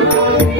Thank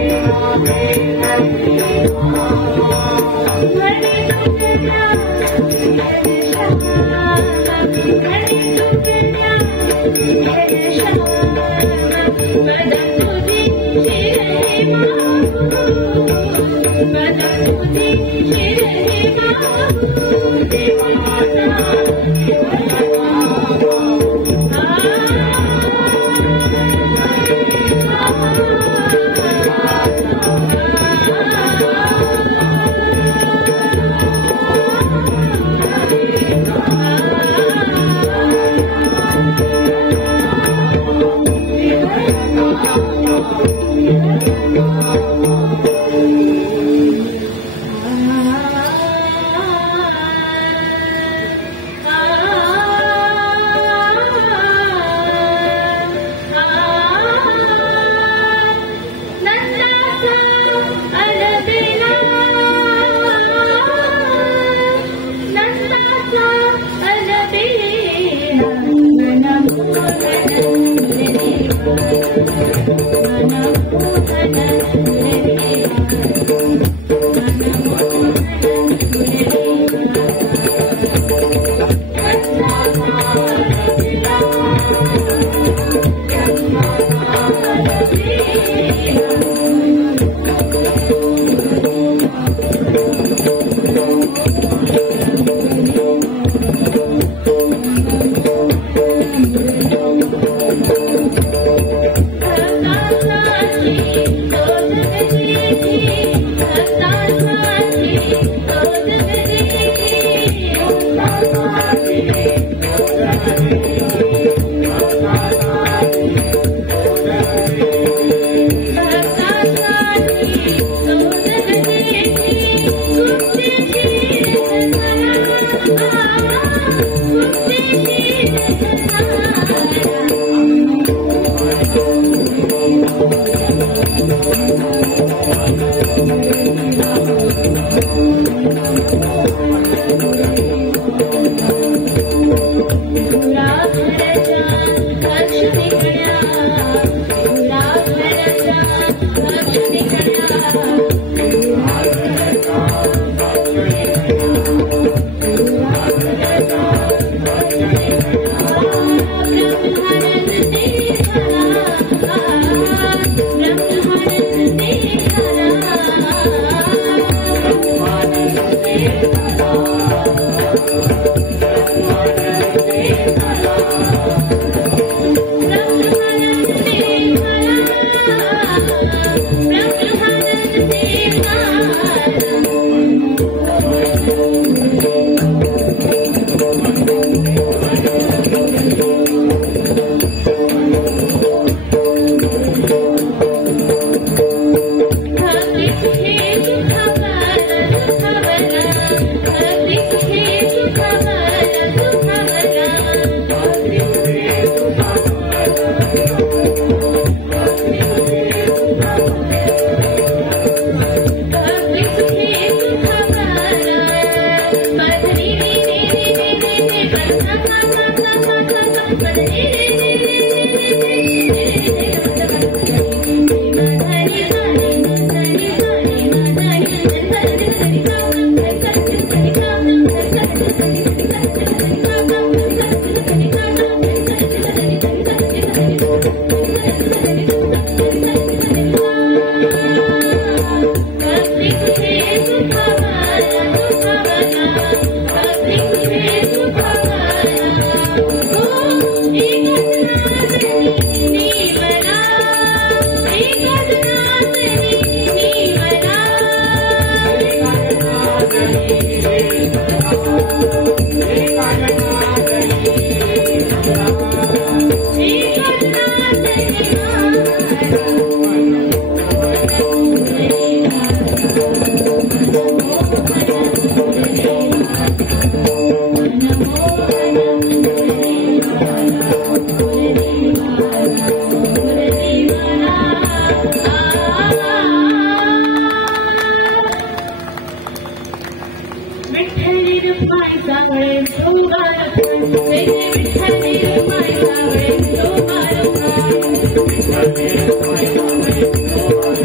you.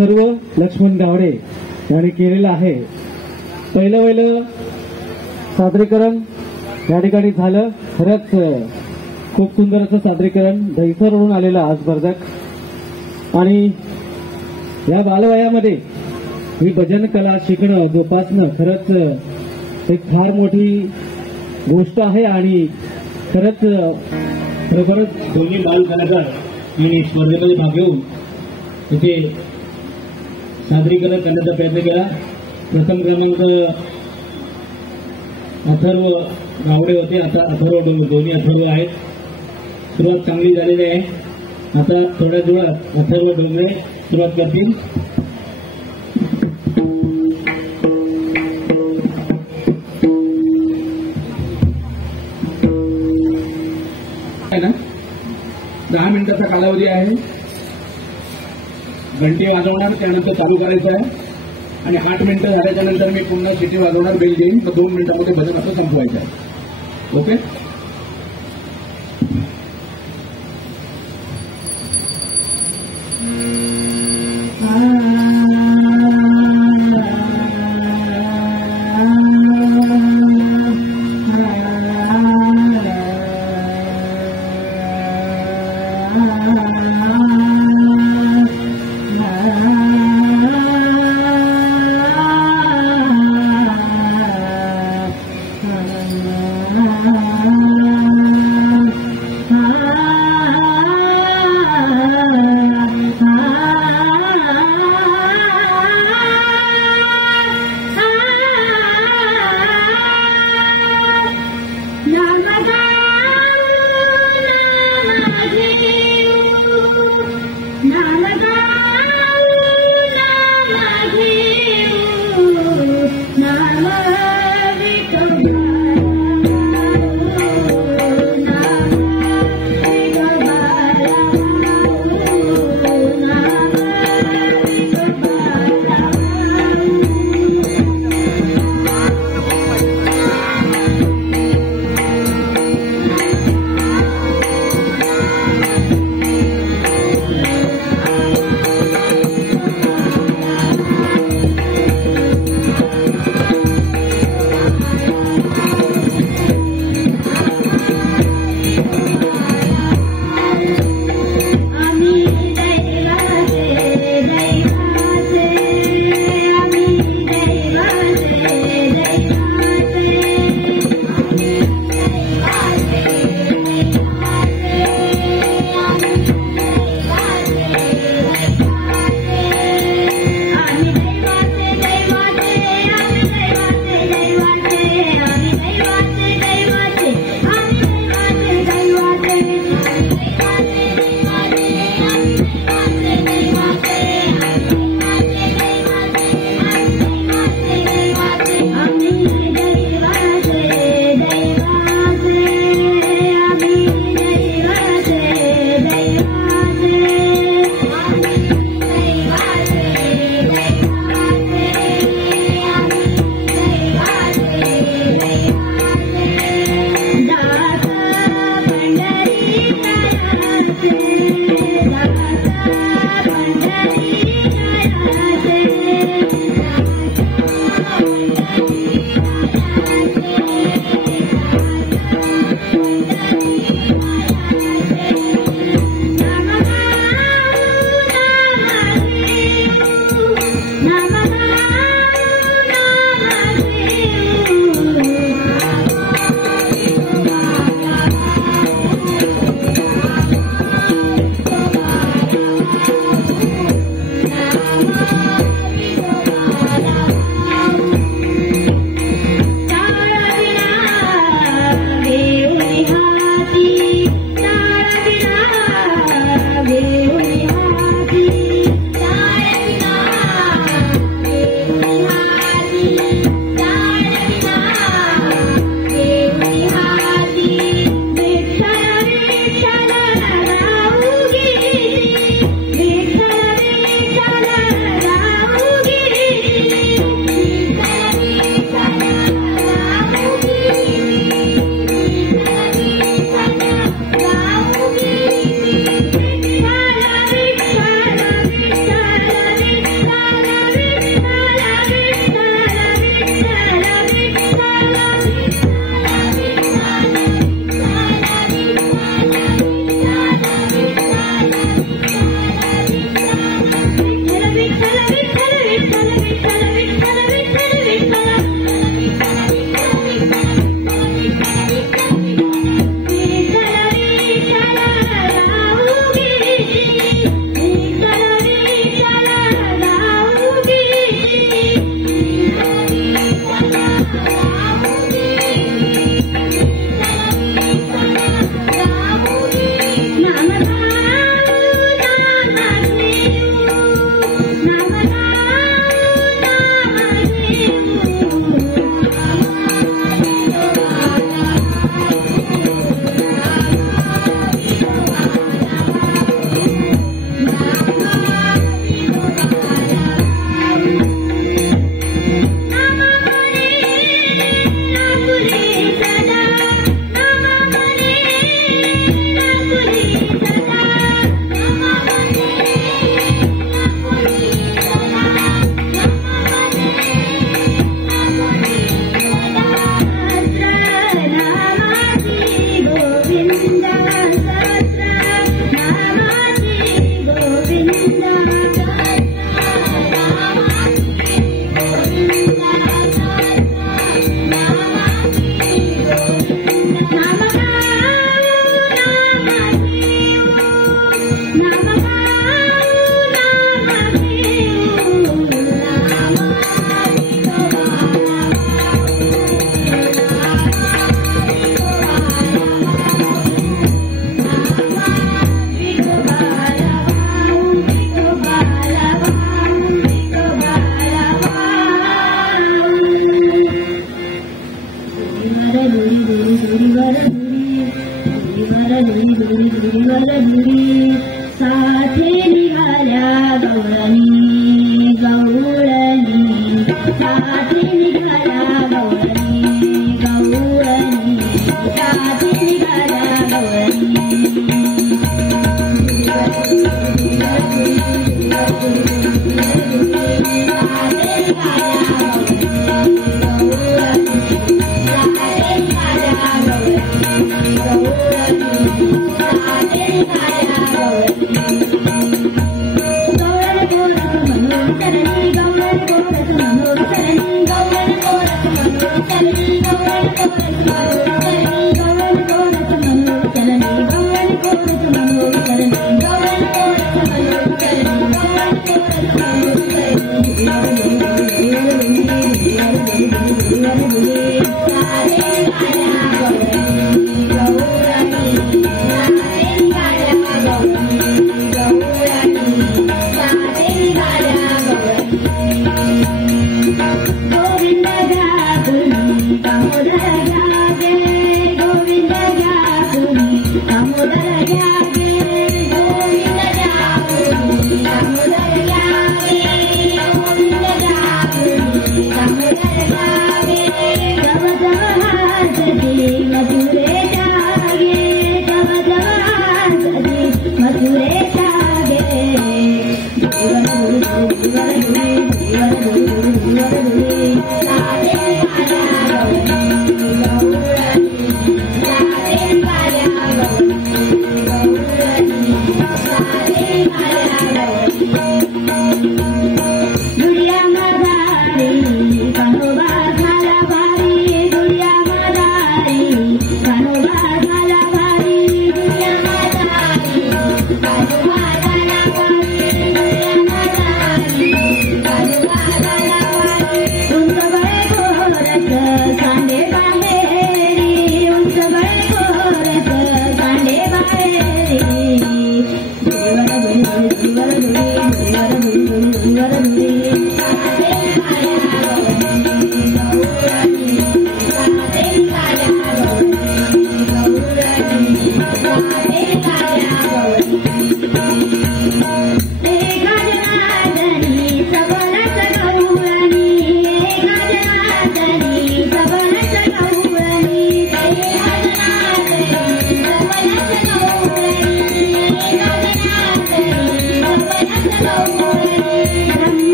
Atharva Laxman Gawade यांनी केलेलं आहे। पहिलं सादरीकरण या ठिकाणी झालं। खरंच खूप सुंदर असं सादरीकरण दहिसरवरून आलेलं आज स्पर्धक। आणि या बालवयामध्ये ही भजन कला शिकणं जोपासणं खरंच एक फार मोठी गोष्ट आहे। आणि खरंच दोन्ही बाल कलाकार यांनी स्पर्धेमध्ये भाग घेऊन इथे सादरीकरण करण्याचा प्रयत्न केला। प्रथम क्रमांक अथर्व गावडे होते, आता अथर्व डोंगरे, दोन्ही अथर्व आहेत। सुरुवात चांगली झालेली आहे। आता थोड्या वेळात अथर्व डोंगरे सुरुवात करतील। आहे ना, 10 मिनिटाचा कालावधी आहे। घंटी वाजवणार, त्यानंतर चालू करायचं आहे आणि 8 मिनिटं झाल्याच्या नंतर मी पुन्हा सिटी वाजवणार, बेल देईन, तर 2 मिनिटांमध्ये भजन असं संपवायचं आहे। ओके,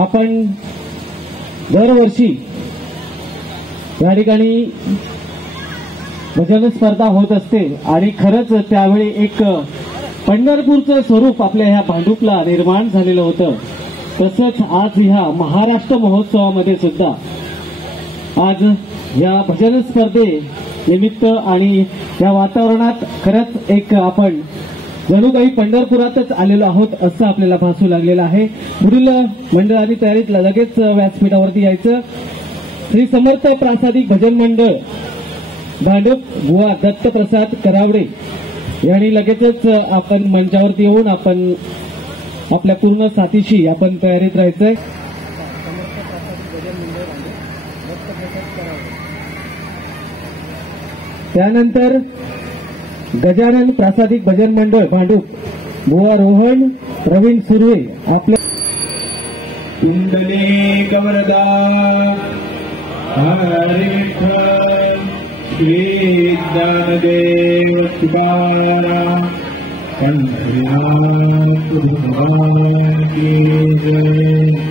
आपण दरवर्षी या ठिकाणी भजन स्पर्धा होत असते आणि खरंच त्यावेळी एक पंढरपूरचं स्वरूप आपल्या ह्या भांडुपला निर्माण झालेलं होतं. तसंच आज ह्या महाराष्ट्र महोत्सवामध्ये सुद्धा आज या भजन स्पर्धे निमित्त आणि या वातावरणात खरंच एक आपण जणू काही पंढरपुरातच आलेलो आहोत असं आपल्याला भासू लागलेलं आहे. पुढील मंडळाने तयारीत लगेच व्यासपीठावरती यायचं. श्री समर्थ प्रासादिक भजन मंडळ भांडुप बुवा दत्तप्रसाद करावडे यांनी लगेचच आपण मंचावरती येऊन आपण आपल्या पूर्ण साथीशी आपण तयारीत राहायचंय. त्यानंतर गजानन प्रासादिक भजन मंडळ भांडुप बुवा रोहन प्रवीण सुर्वे आपल्या कुंडली कमरदा हरे विठ्ठल श्री ज्ञानदेव तुकाराम पंढरीनाथ भगवान की जय.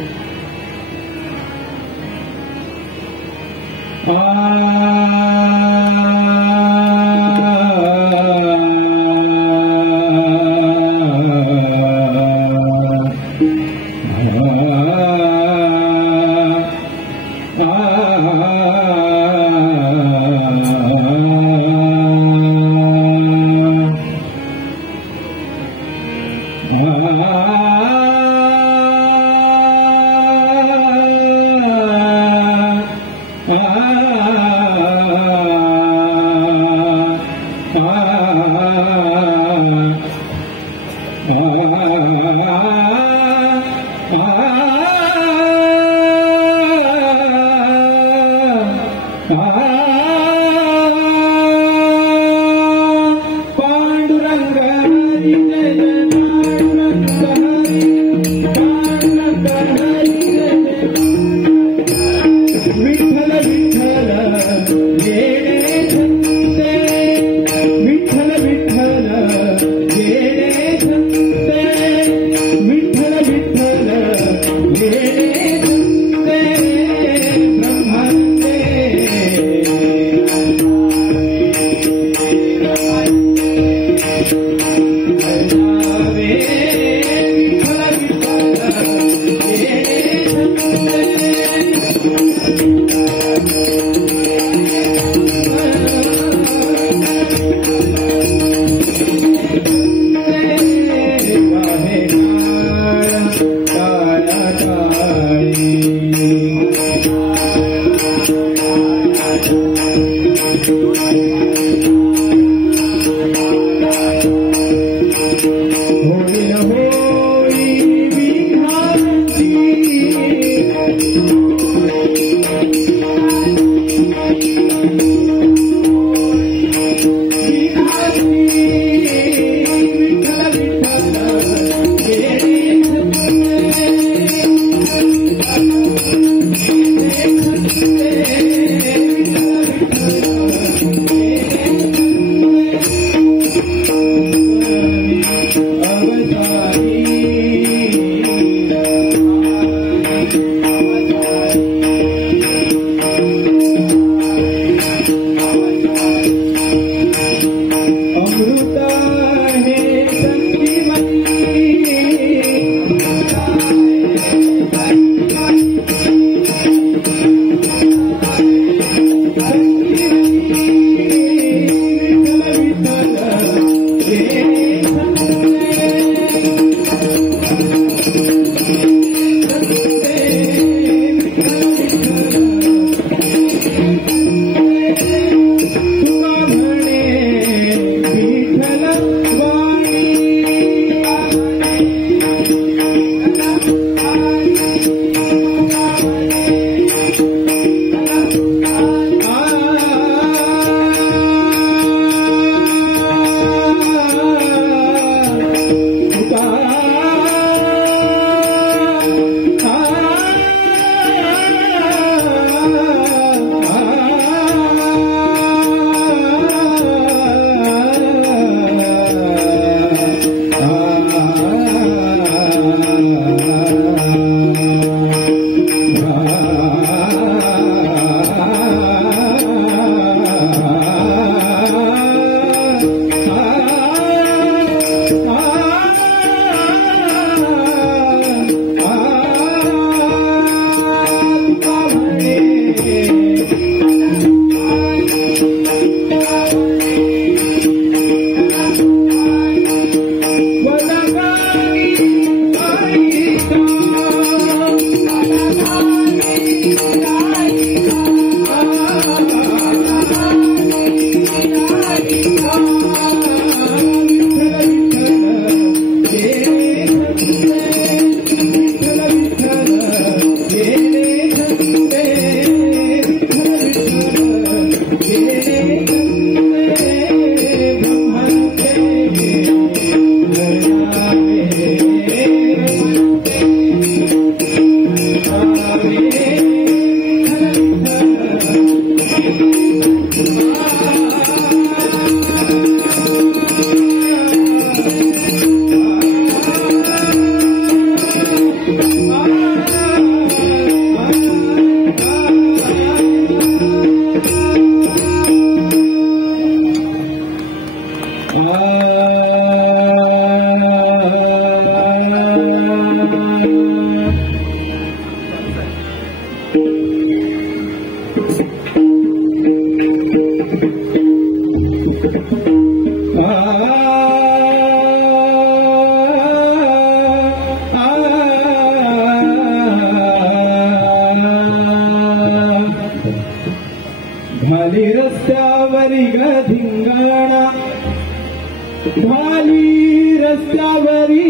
भाली रस्त्यावरी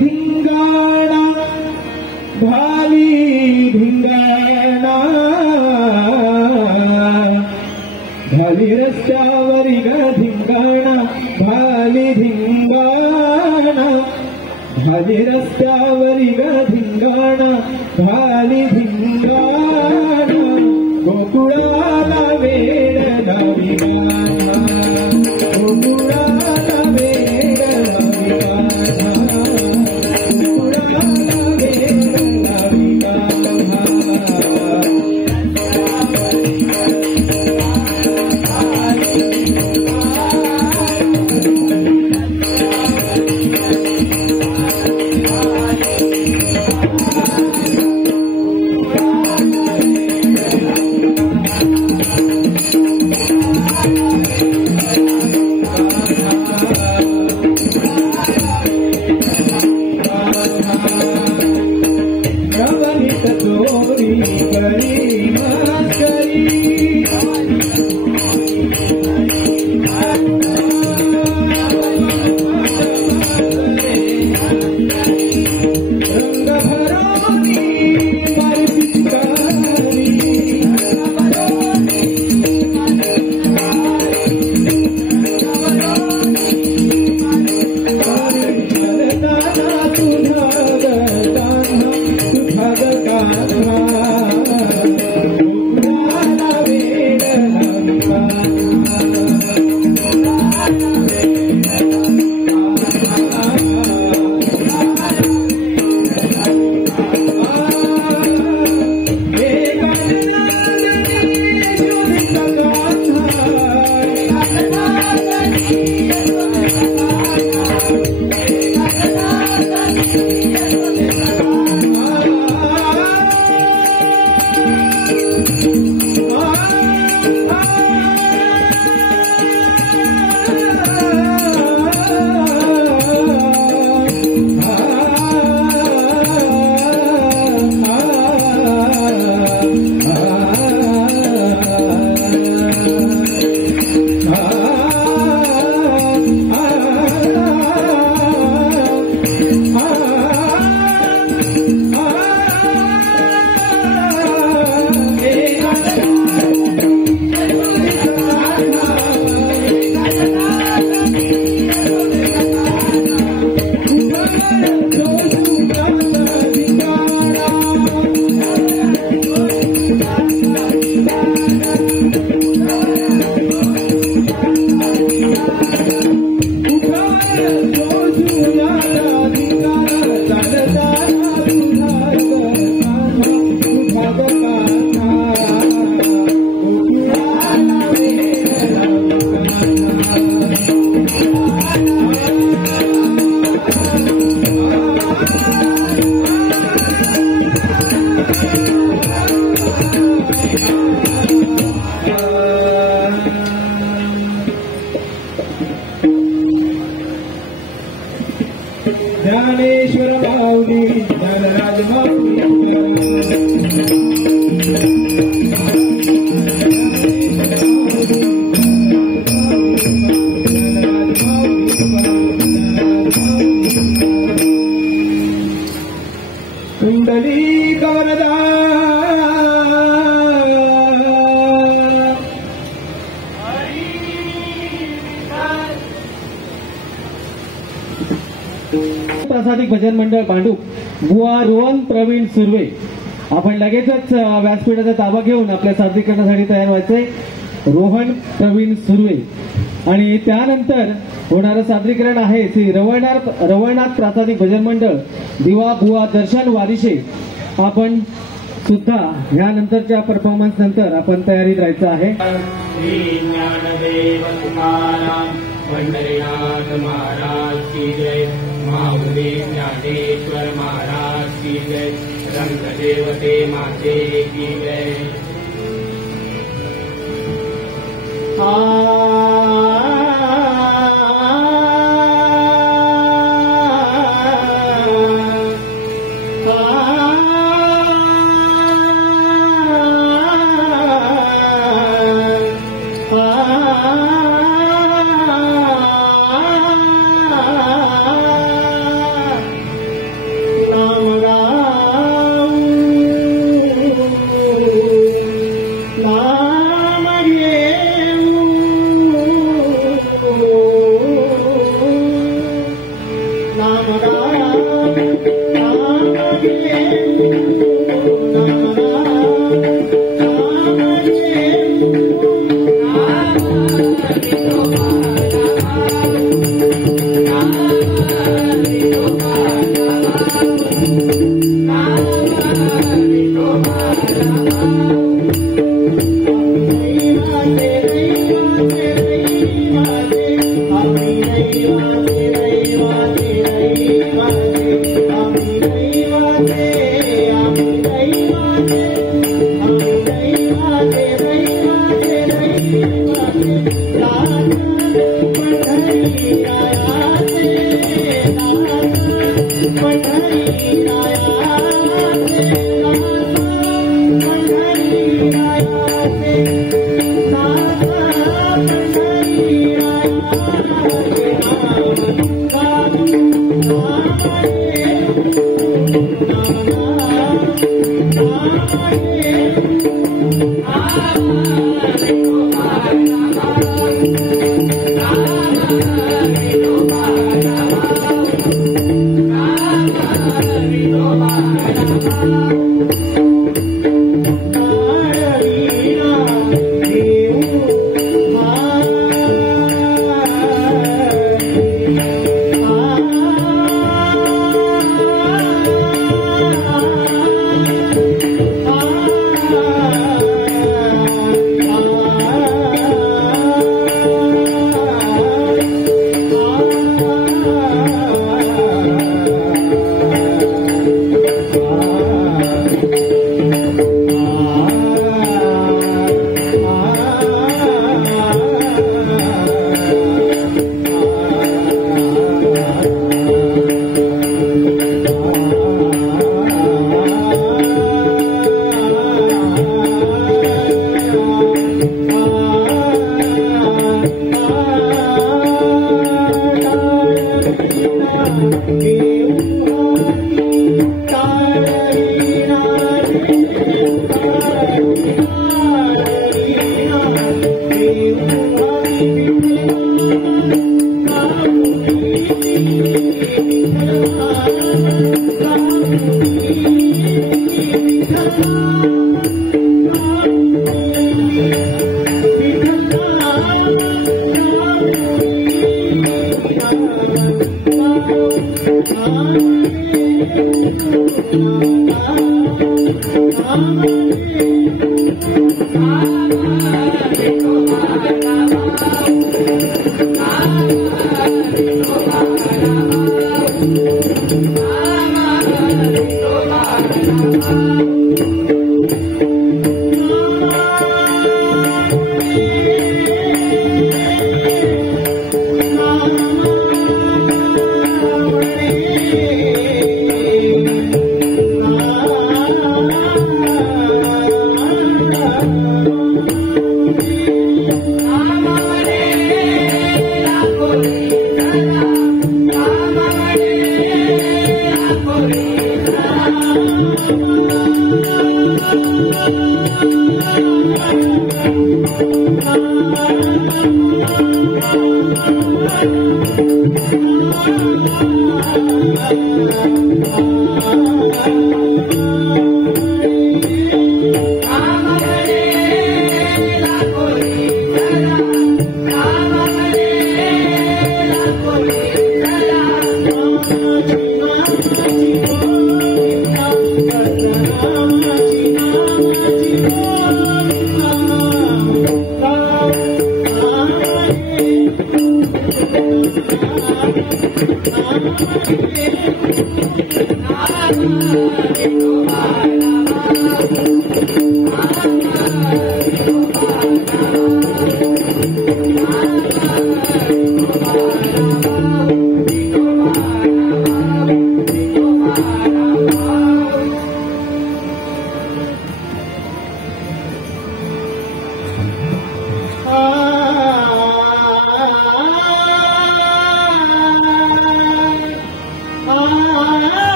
धिंगाणा भाली धिंगाणा भाली रस्त्यावरी ग धिंगाणा भाली धिंगाणा भाली रस्त्यावरी ग धिंगाणा भाली धिंगाणा गोकुळाला वेळ लावी गाणा गोकुळाला वेळ लावी गाणा गोकुळाला वेळ लावी गाणा ज्ञानेश्वर माऊली ज्ञानराज कुंडली कवरदा प्रासादिक भजन मंडळ भांडूप बुवा रोहन प्रवीण सुर्वे आपण लगेचच व्यासपीठाचा ताबा घेऊन आपल्या सादरीकरणासाठी तयार व्हायचंय. रोहन प्रवीण सुर्वे आणि त्यानंतर होणारं सादरीकरण आहे श्री रवळनाथ प्रासादिक भजन मंडळ दिवा बुवा दर्शन वारिशे. आपण सुद्धा यानंतरच्या परफॉर्मन्स नंतर आपण तयारीत राहायचं आहे. श्री ज्ञानदेव तुकाराम पंढरीनाथ महाराज की जय. माऊली ज्ञानेश्वर महाराज की जय. रंगदेवते माते की जय.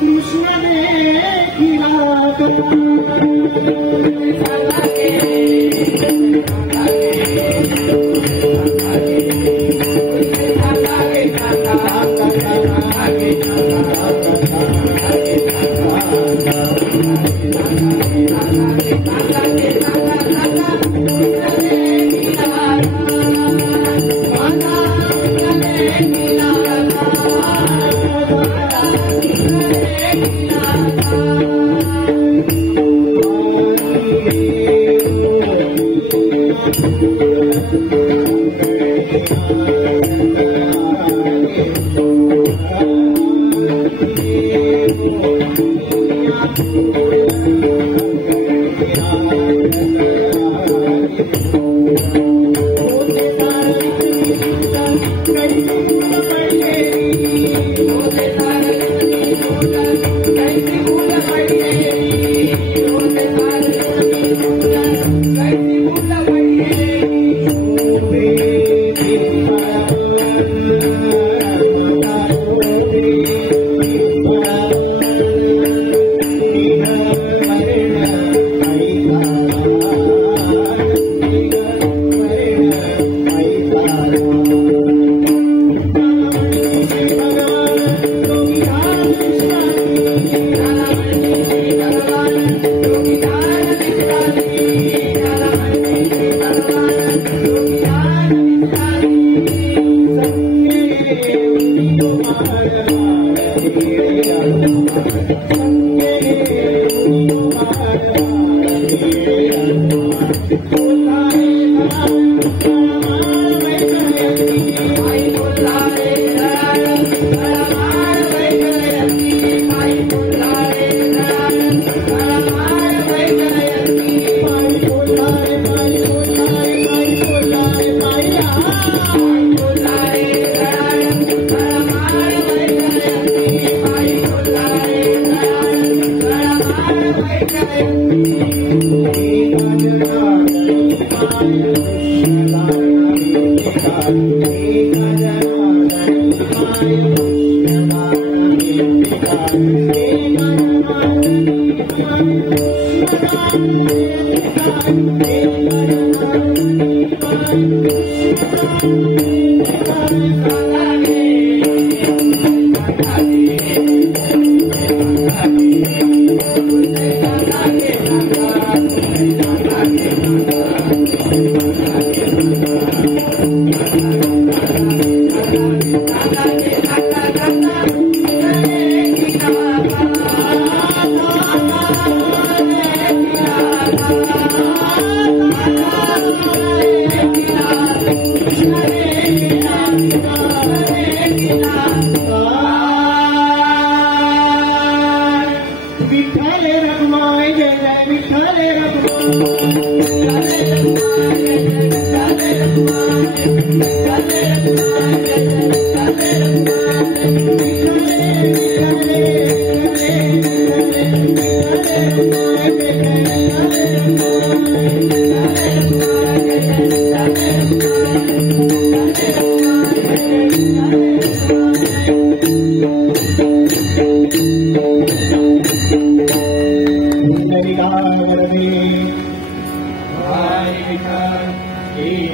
कृष्ण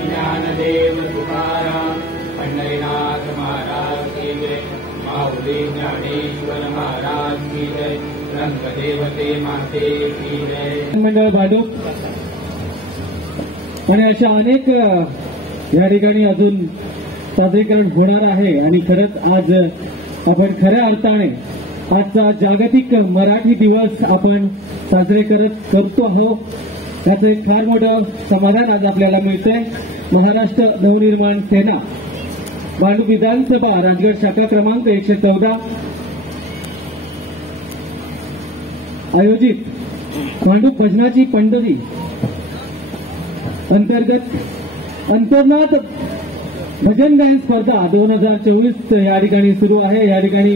ज्ञानदेव तुकाराम पंढरीनाथ महाराज की जय, माऊली ज्ञानेश्वर महाराज की जय, रंगदेवते माते की जय. मंडळ भाडूक आणि अशा अनेक या ठिकाणी अजून सादरीकरण होणार आहे. आणि खरंच आज आपण खऱ्या अर्थाने आजचा जागतिक मराठी दिवस आपण साजरे करतो आहोत. त्याचं एक फार मोठं समाधान आज आपल्याला मिळतंय. महाराष्ट्र नवनिर्माण सेना भांडूप विधानसभा राजगड शाखा क्रमांक 114 आयोजित भांडूप भजनाची पंढरी अंतर्गत अंतर्नाथ भजन गायन स्पर्धा 2024 या ठिकाणी सुरू आहे. या ठिकाणी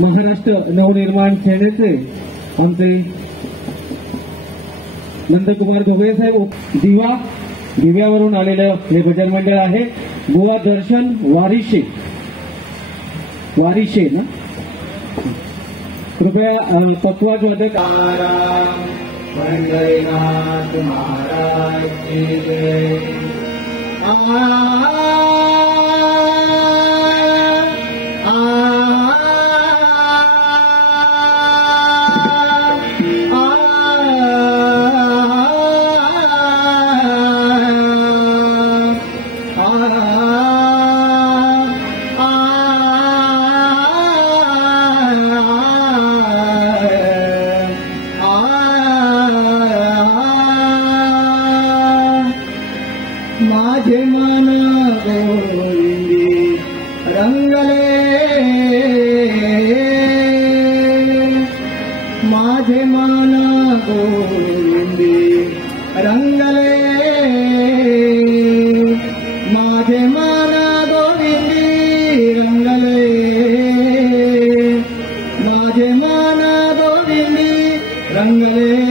महाराष्ट्र नवनिर्माण सेनेचे आमचे नंदकुमार ढोबळे साहेब दिव्यावरून आलेलं हे भजन मंडळ आहे. गोवा दर्शन वारिशे ना कृपया पखवाज वादक पंढरीनाथ महाराज की जय। माझे मन गोविंदी रंगले, माझे मन गोविंदी रंगले, माझे मन गोविंदी रंगले, माझे मन गोविंदी रंगले।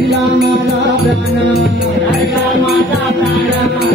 Harilam Mata Prana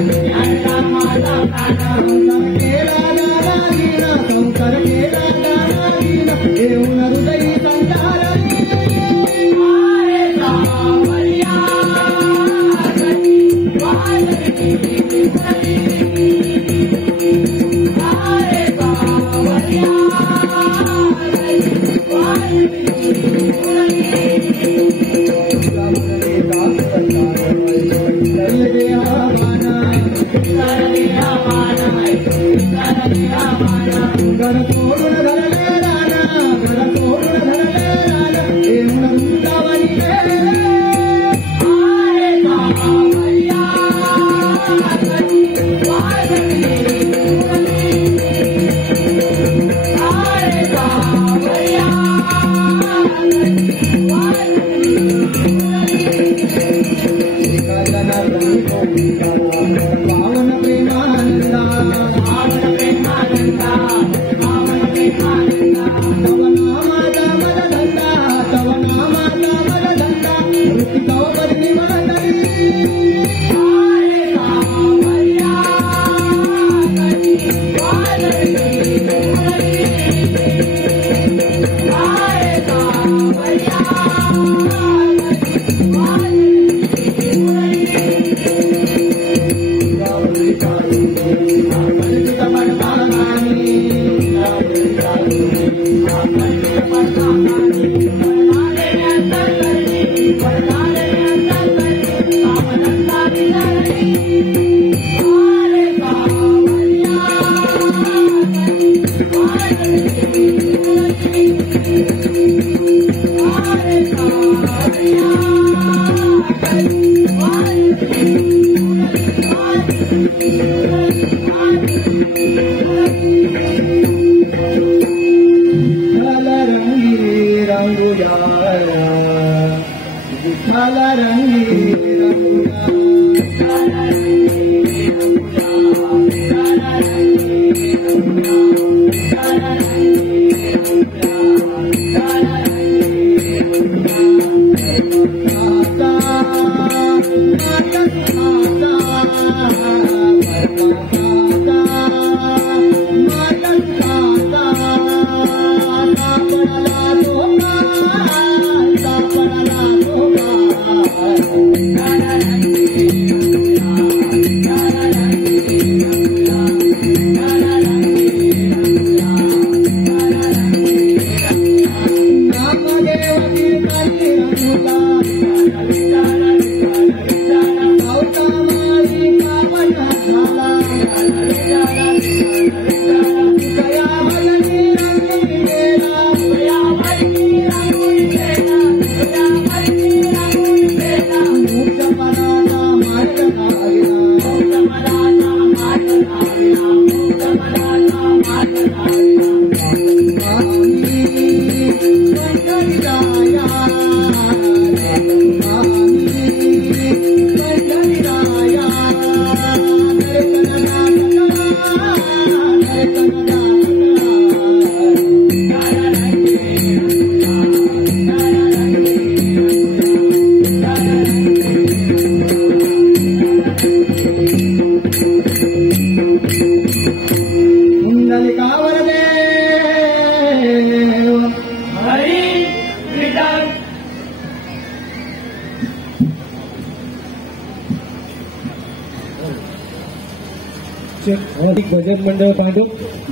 भजन मंडळ पांडव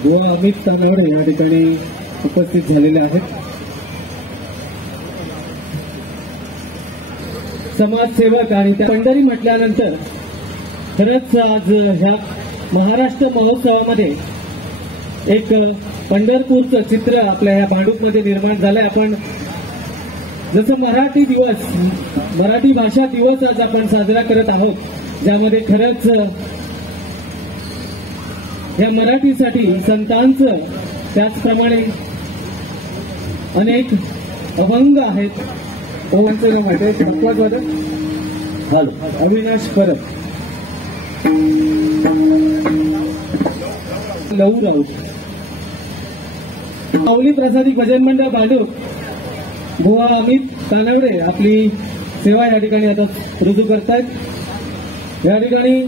बुवा अमित तानवडे या ठिकाणी उपस्थित झालेले आहेत. समाजसेवक आणि त्या पंढरी म्हटल्यानंतर खरंच आज ह्या महाराष्ट्र महोत्सवामध्ये एक पंढरपूरचं चित्र आपल्या ह्या भांडूपमध्ये निर्माण झालंय. आपण जसं मराठी भाषा दिवस आज आपण साजरा करत आहोत, ज्यामध्ये खरंच या मराठीसाठी संतांचं त्याचप्रमाणे अनेक अभंग आहेत. ओवांचं नाव आहे हॅलो अविनाश परब, लहू राऊत, माऊली प्रसादी भजन मंडळ भांडूप बुवा अमित तानवडे आपली सेवा या ठिकाणी आता रुजू करतायत. या ठिकाणी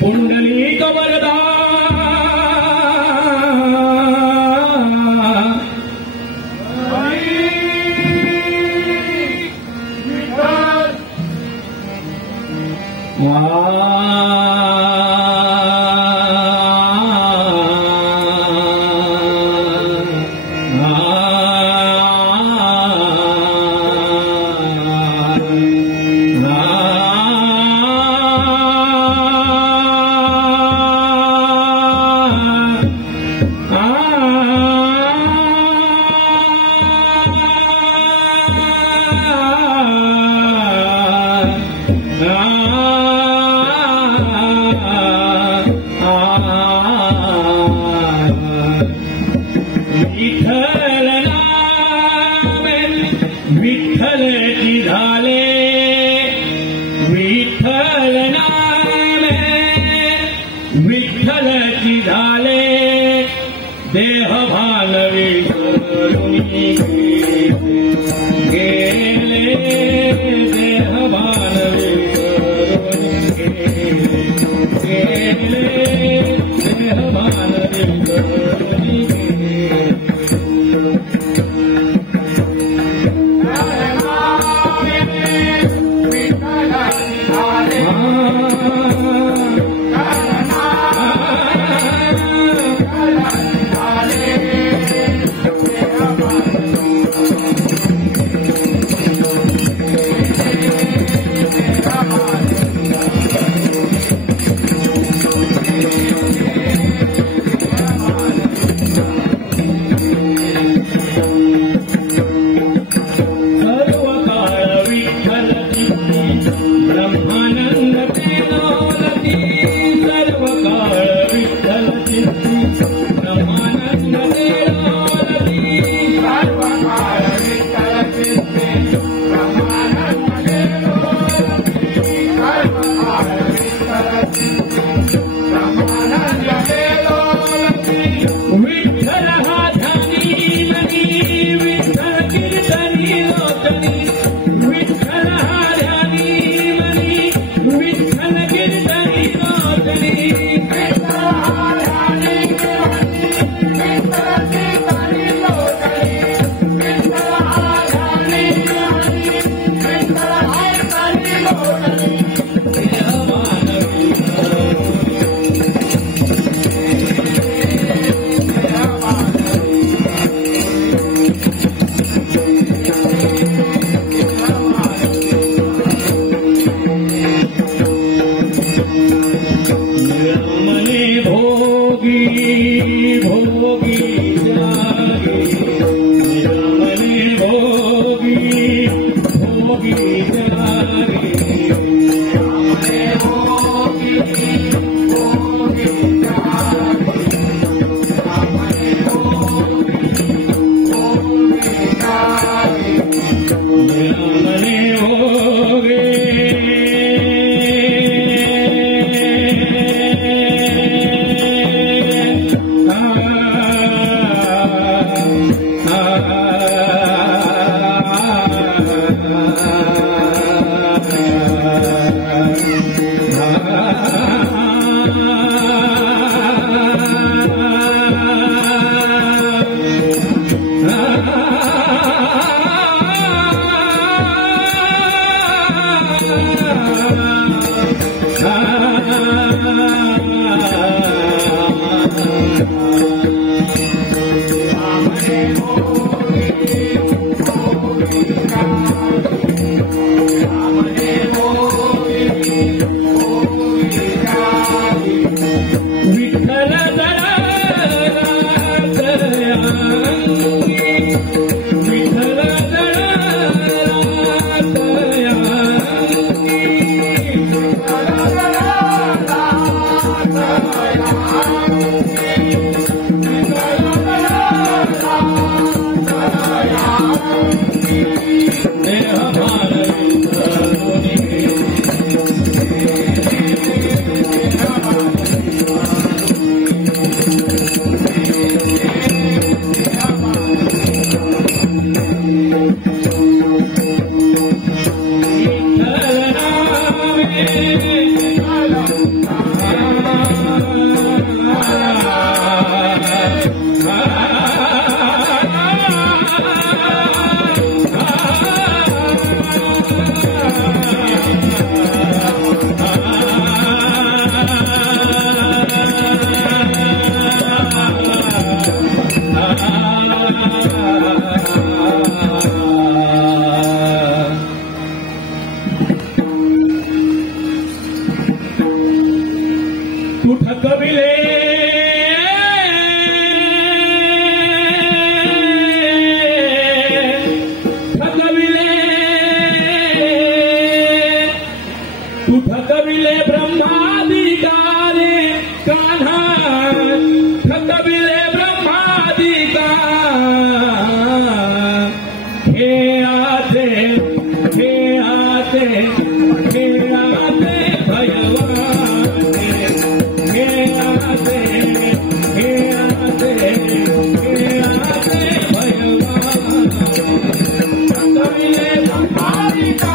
पुंडलिक वरदा थकविले तू थकविले ब्रह्मादिकारे कान्हा थकविले ब्रह्मादिका हे आते भगवान हे आते भगवान थकविले ब्रह्मादिका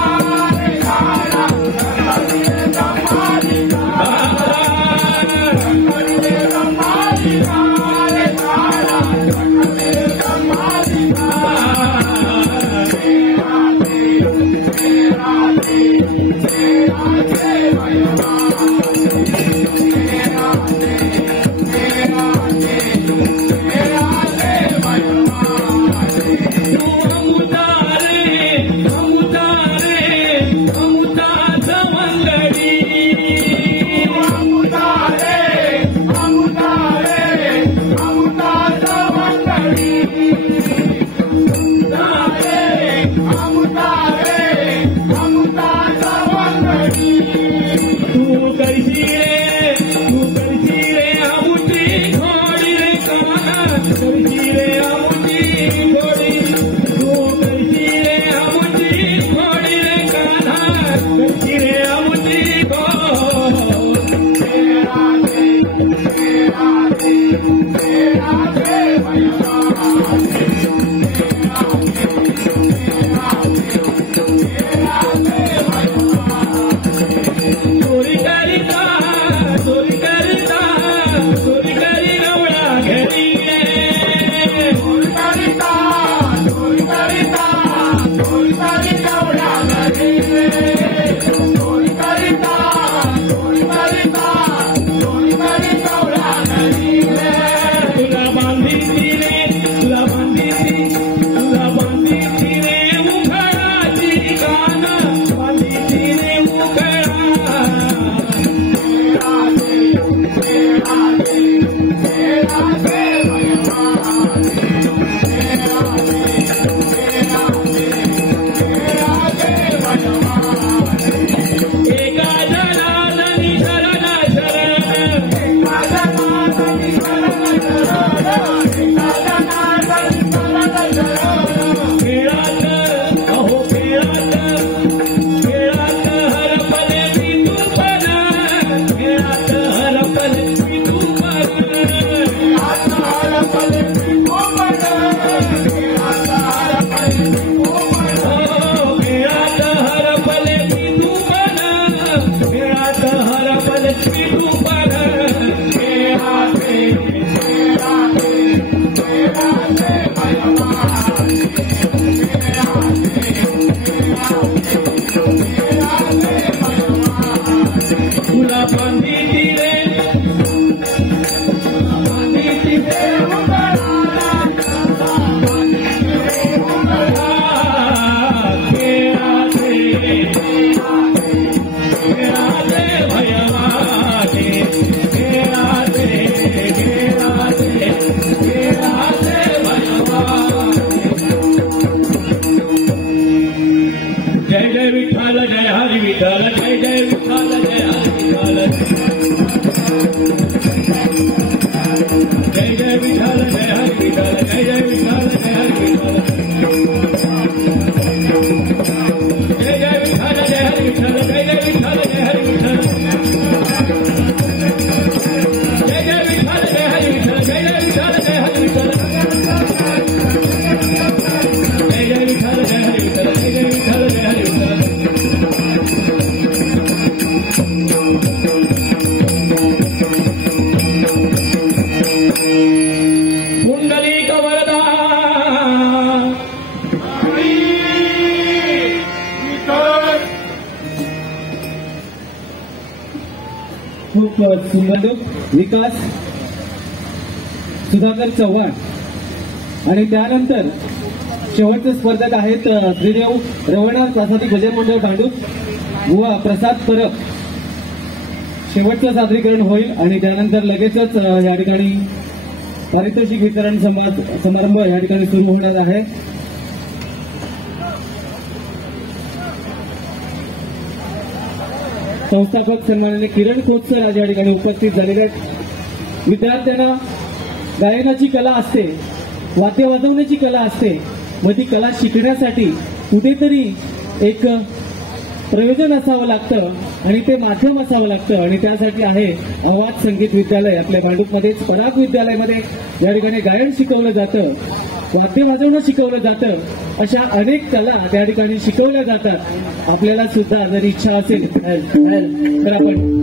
खूप सुंदर विकास सुधाकर चव्हाण आणि त्यानंतर शेवटचे स्पर्धक आहेत श्रीदेव रवणार प्रासादिक गजर मंडळ भांडूप बुवा प्रसाद परब शेवटचं सादरीकरण होईल आणि त्यानंतर लगेचच या ठिकाणी पारितोषिक वितरण समारंभ या ठिकाणी सुरू होणार आहे. संस्थापक सन्माननीय किरण खोत सर आज या ठिकाणी उपस्थित झालेले आहेत. विद्यार्थ्यांना गायनाची कला असते, वाद्य वाजवण्याची कला असते, व ती कला शिकण्यासाठी कुठेतरी एक प्रयोजन असावं लागतं आणि ते माध्यम असावं लागतं आणि त्यासाठी आहे आवाज संगीत विद्यालय. आपल्या भांडूपमध्येच पराग विद्यालयामध्ये या ठिकाणी गायन शिकवलं जातं, वाद्य वाजवणं शिकवलं जातं. अशा अनेक कला त्या ठिकाणी शिकवल्या जातात. आपल्याला सुद्धा जर इच्छा असेल तर आपण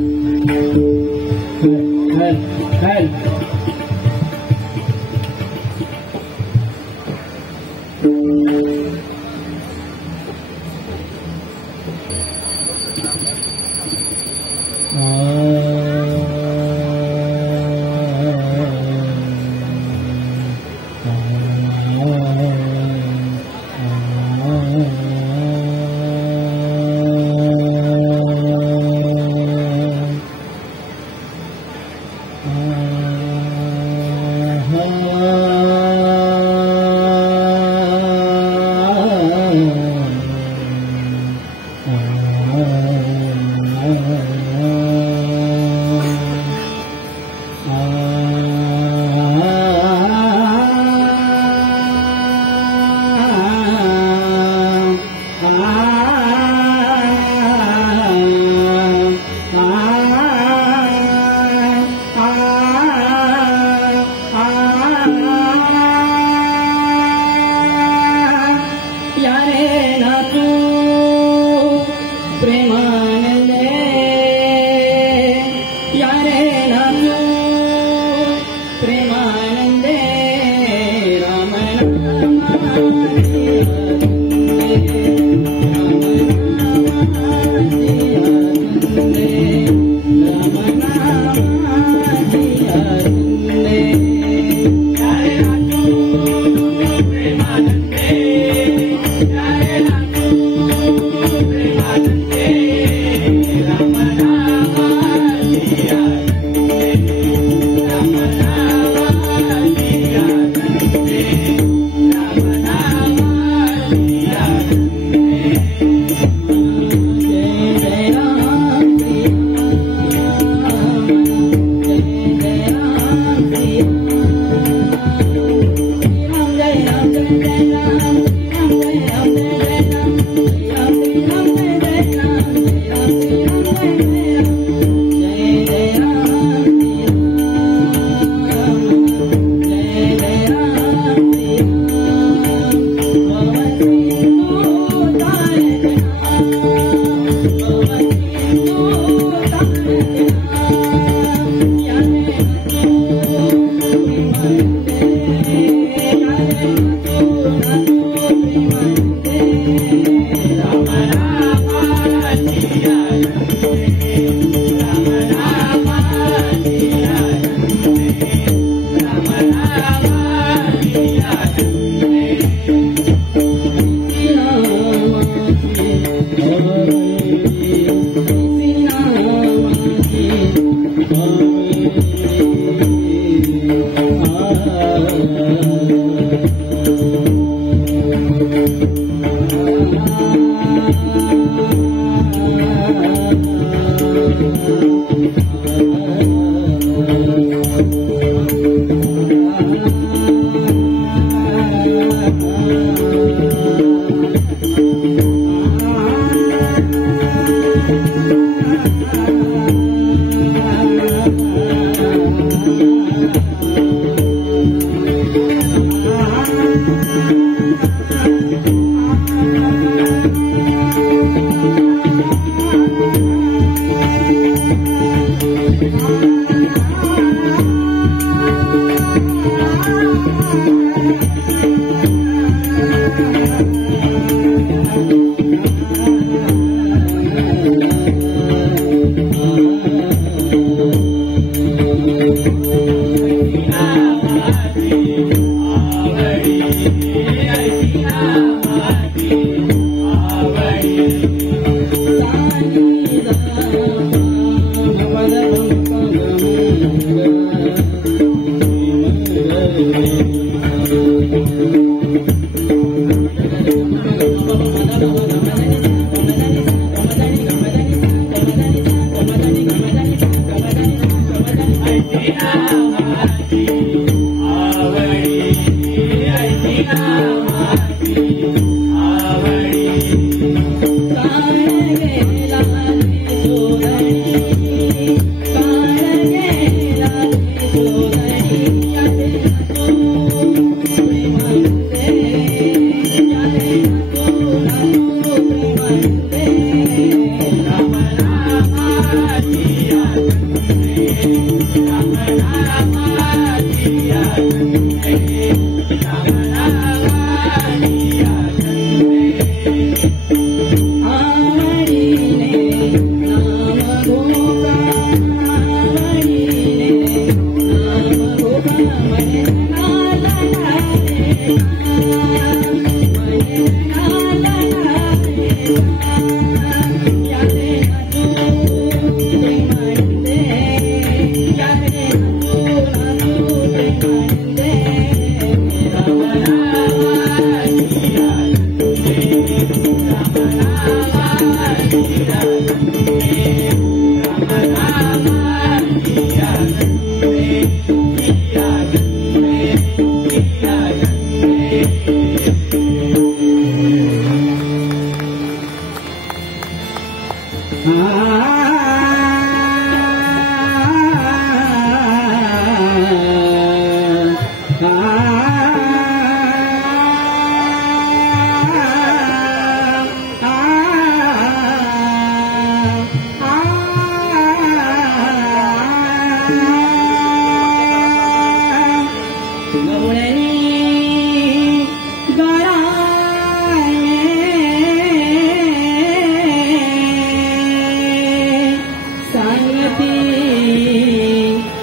Bye.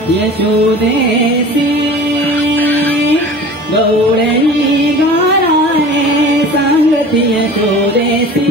यशोदेसी गौरणी गाराने सांगती यशोदेसी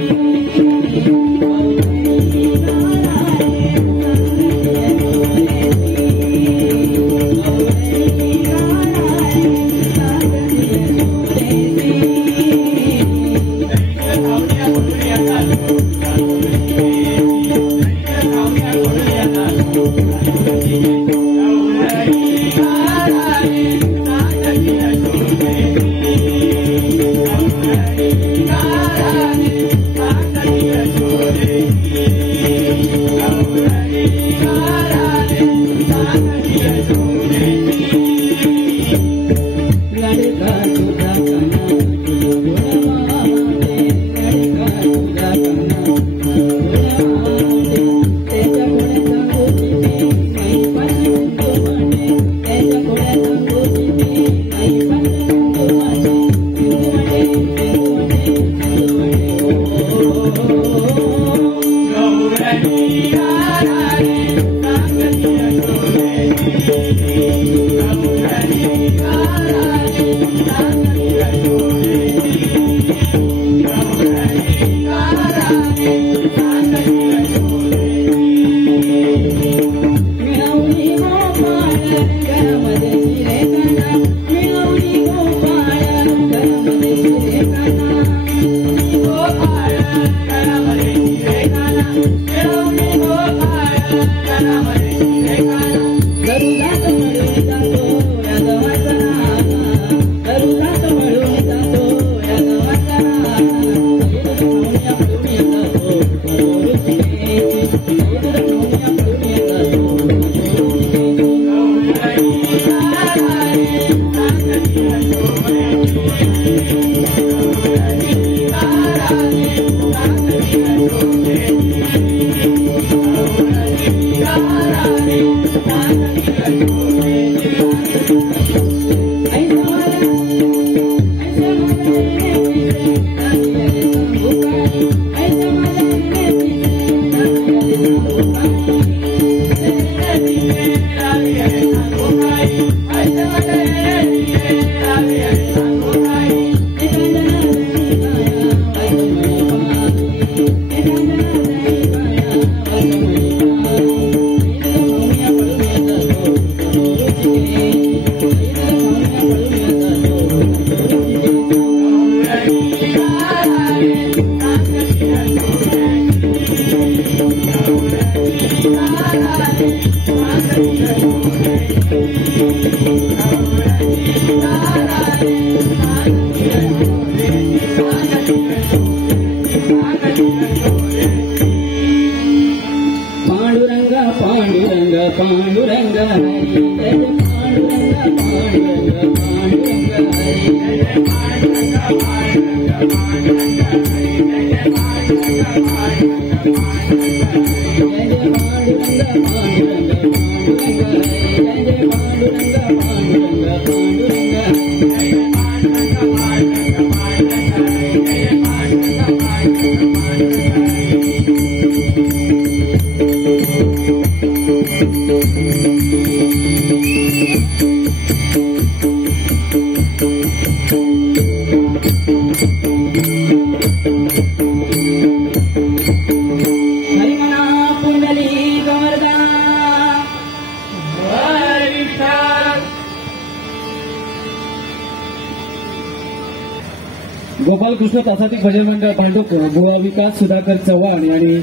गोपालकृष्ण तासातिक भजन मंडळ भांडूप गोवा विकास सुधाकर चव्हाण यांनी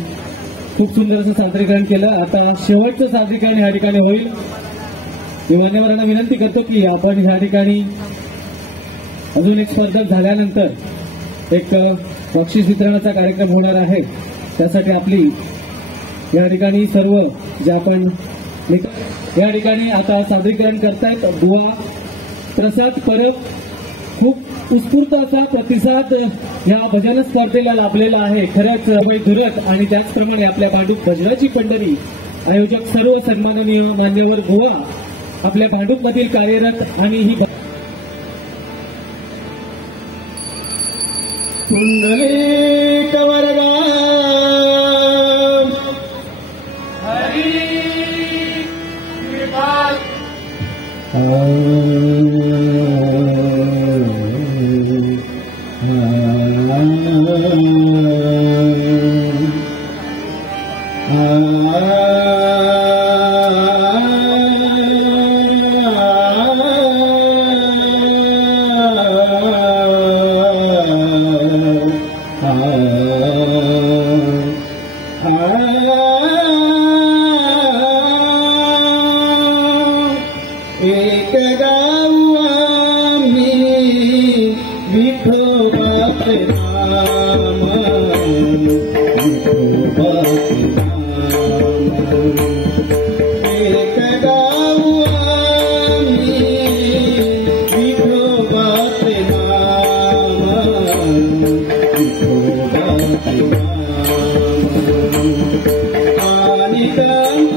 खूप सुंदर असं सादरीकरण केलं. आता शेवटचं सादरीकरण ह्या ठिकाणी होईल. मी मान्यवरांना विनंती करतो की आपण ह्या ठिकाणी अजून एक स्पर्धक झाल्यानंतर एक बक्षीस वितरणाचा कार्यक्रम होणार आहे. त्यासाठी आपली या ठिकाणी सर्व जे आपण या ठिकाणी आता सादरीकरण करतायत बुवा प्रसाद परब. खूप उत्स्फूर्त असा प्रतिसाद या भजन स्पर्धेला लाभलेला आहे. खरंच धुरत आणि त्याचप्रमाणे आपल्या भांडूप भजनाची पंढरी आयोजक सर्व सन्माननीय मान्यवर बुवा आपल्या भांडूप मधील कार्यरत आणि ही पुंडलिक वरदा एक गाव आम्ही विठोबाचे नाम विठोबाचे नाम. एक गाव आम्ही विठोबाचे नाम विठोबाचे नाम. आणि कांत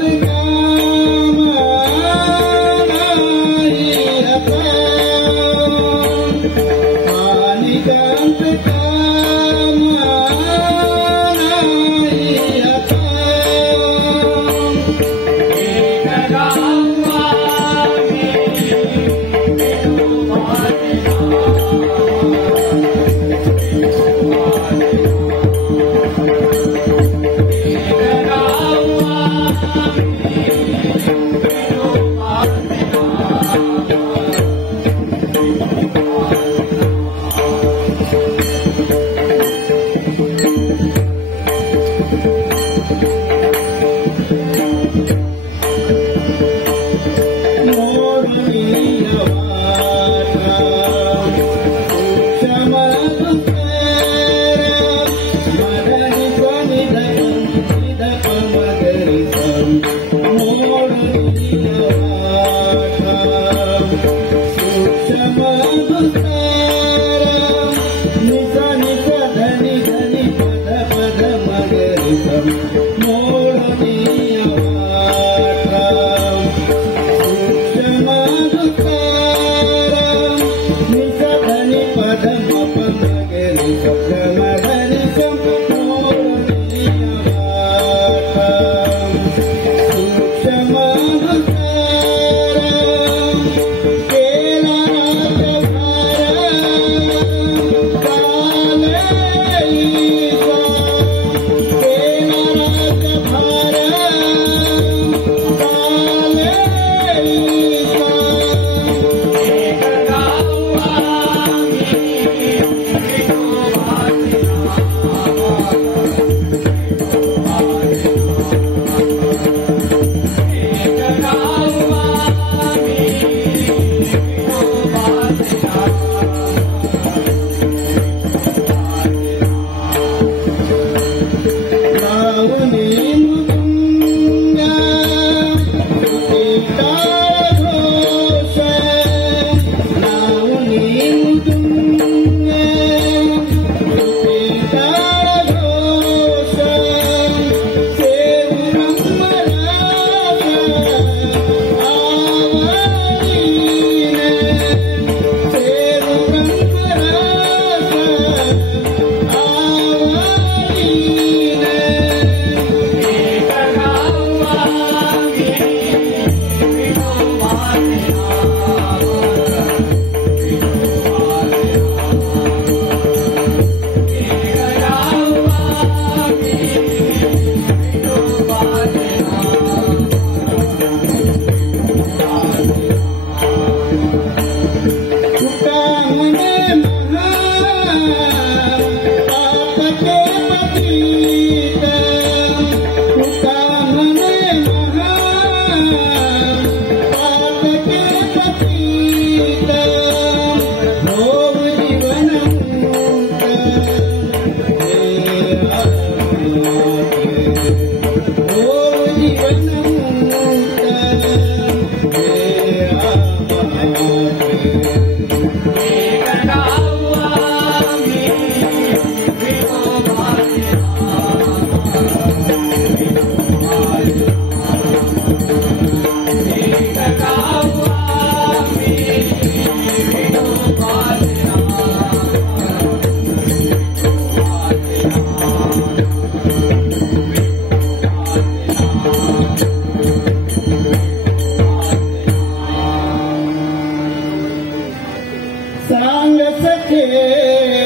सांग सखे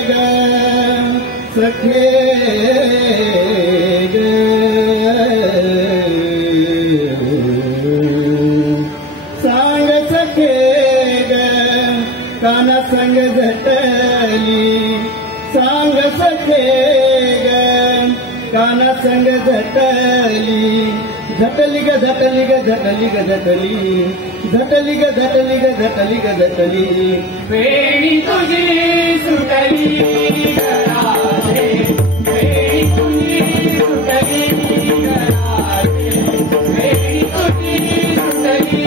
ग सखे ग सांग सखे ग काना संग झटली सांग सखे ग काना संग झटली झटली ग झटली ग झटली ग झटली झटली ग झटली ग झटली ग झटली वेणी तुझी सुटली घराते वेणी तुझी सुटली घराते वेणी तुझी सुटली